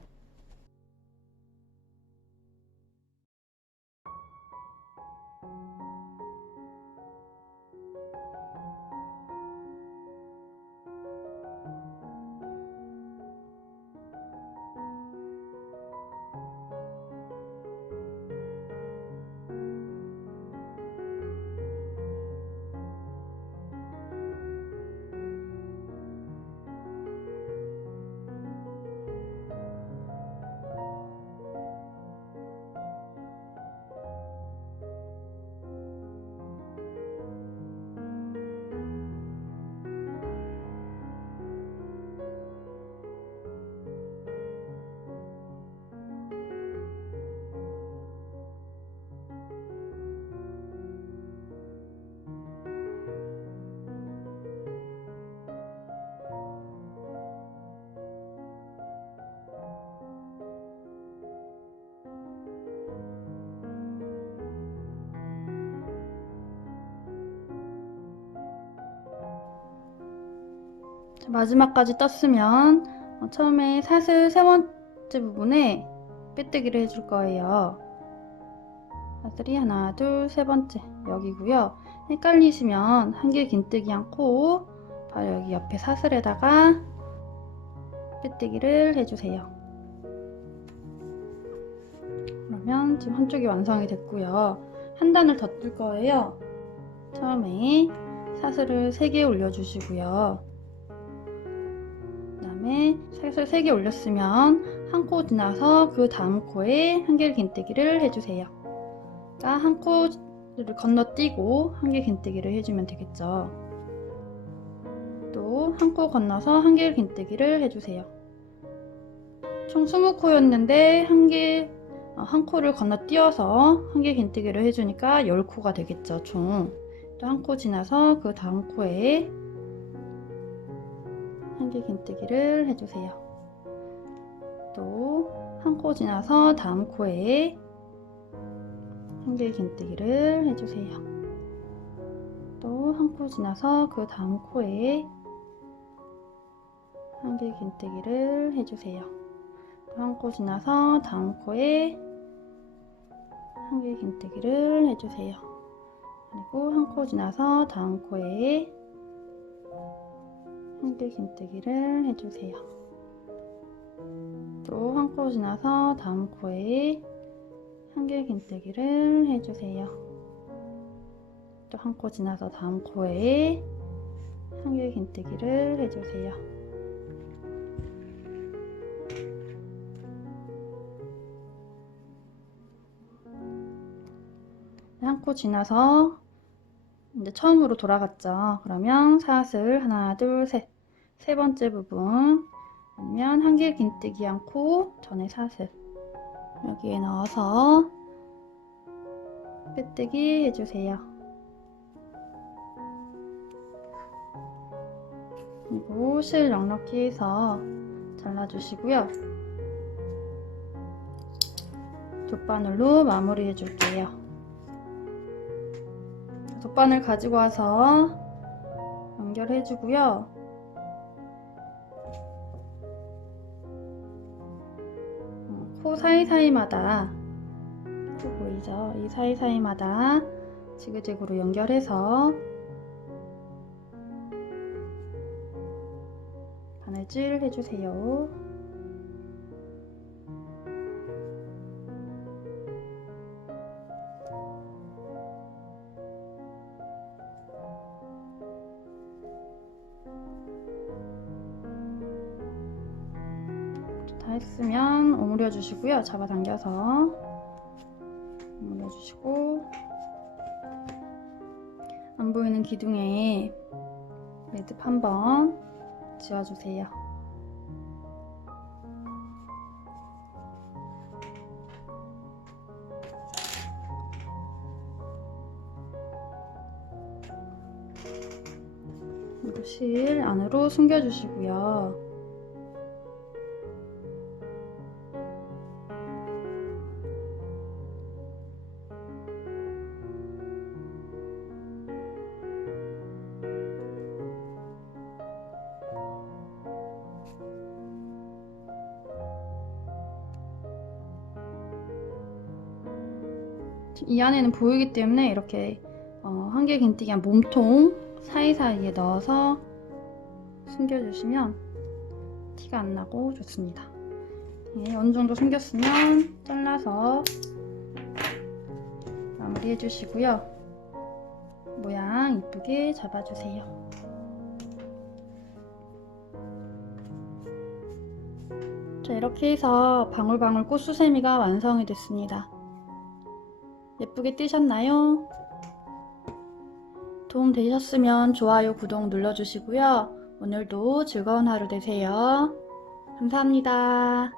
마지막까지 떴으면 처음에 사슬 세 번째 부분에 빼뜨기를 해줄 거예요. 사슬이 하나, 둘, 세 번째 여기고요. 헷갈리시면 한길 긴뜨기 않고 바로 여기 옆에 사슬에다가 빼뜨기를 해주세요. 그러면 지금 한쪽이 완성이 됐고요. 한 단을 더 뜰 거예요. 처음에 사슬을 3개 올려주시고요. 그 다음에 사슬 3개 올렸으면 한 코 지나서 그 다음 코에 한길 긴뜨기를 해주세요. 그러니까 한 코를 건너뛰고 한길 긴뜨기를 해주면 되겠죠. 또 한 코 건너서 한길 긴뜨기를 해주세요. 총 20코였는데 한 코를 건너뛰어서 한길 긴뜨기를 해주니까 10코가 되겠죠. 총. 또 한 코 지나서 그 다음 코에 한길 긴뜨기를 해주세요. 또 한 코 지나서 다음 코에 한길 긴뜨기를 해주세요. 또 한 코 지나서 그 다음 코에 한길 긴뜨기를 해주세요. 한 코 지나서 다음 코에 한길 긴뜨기를 해주세요. 그리고 한 코 지나서 다음 코에 한길 긴뜨기를 해주세요. 또 한 코 지나서 다음 코에 한길 긴뜨기를 해주세요. 또 한 코 지나서 다음 코에 한길 긴뜨기를 해주세요. 한 코 지나서 이제 처음으로 돌아갔죠. 그러면 사슬 하나, 둘, 셋. 세 번째 부분 아니면 한길 긴뜨기 않고 전에 사슬 여기에 넣어서 빼뜨기 해주세요. 그리고 실 넉넉히 해서 잘라주시고요. 돗바늘로 마무리 해줄게요. 돗바늘 가지고 와서 연결해주고요. 코 사이사이마다 코 보이죠? 이 사이사이마다 지그재그로 연결해서 바느질 해주세요. 다 했으면 오므려 주시고요. 잡아당겨서 오므려 주시고 안 보이는 기둥에 매듭 한번 지어주세요. 그리고 실 안으로 숨겨주시고요. 이 안에는 보이기 때문에 이렇게 한길 긴뜨기 한 몸통 사이사이에 넣어서 숨겨주시면 티가 안 나고 좋습니다. 네, 어느 정도 숨겼으면 잘라서 마무리 해주시고요. 모양 이쁘게 잡아주세요. 자, 이렇게 해서 방울방울 꽃수세미가 완성이 됐습니다. 예쁘게 뜨셨나요? 도움 되셨으면 좋아요, 구독 눌러주시고요. 오늘도 즐거운 하루 되세요. 감사합니다.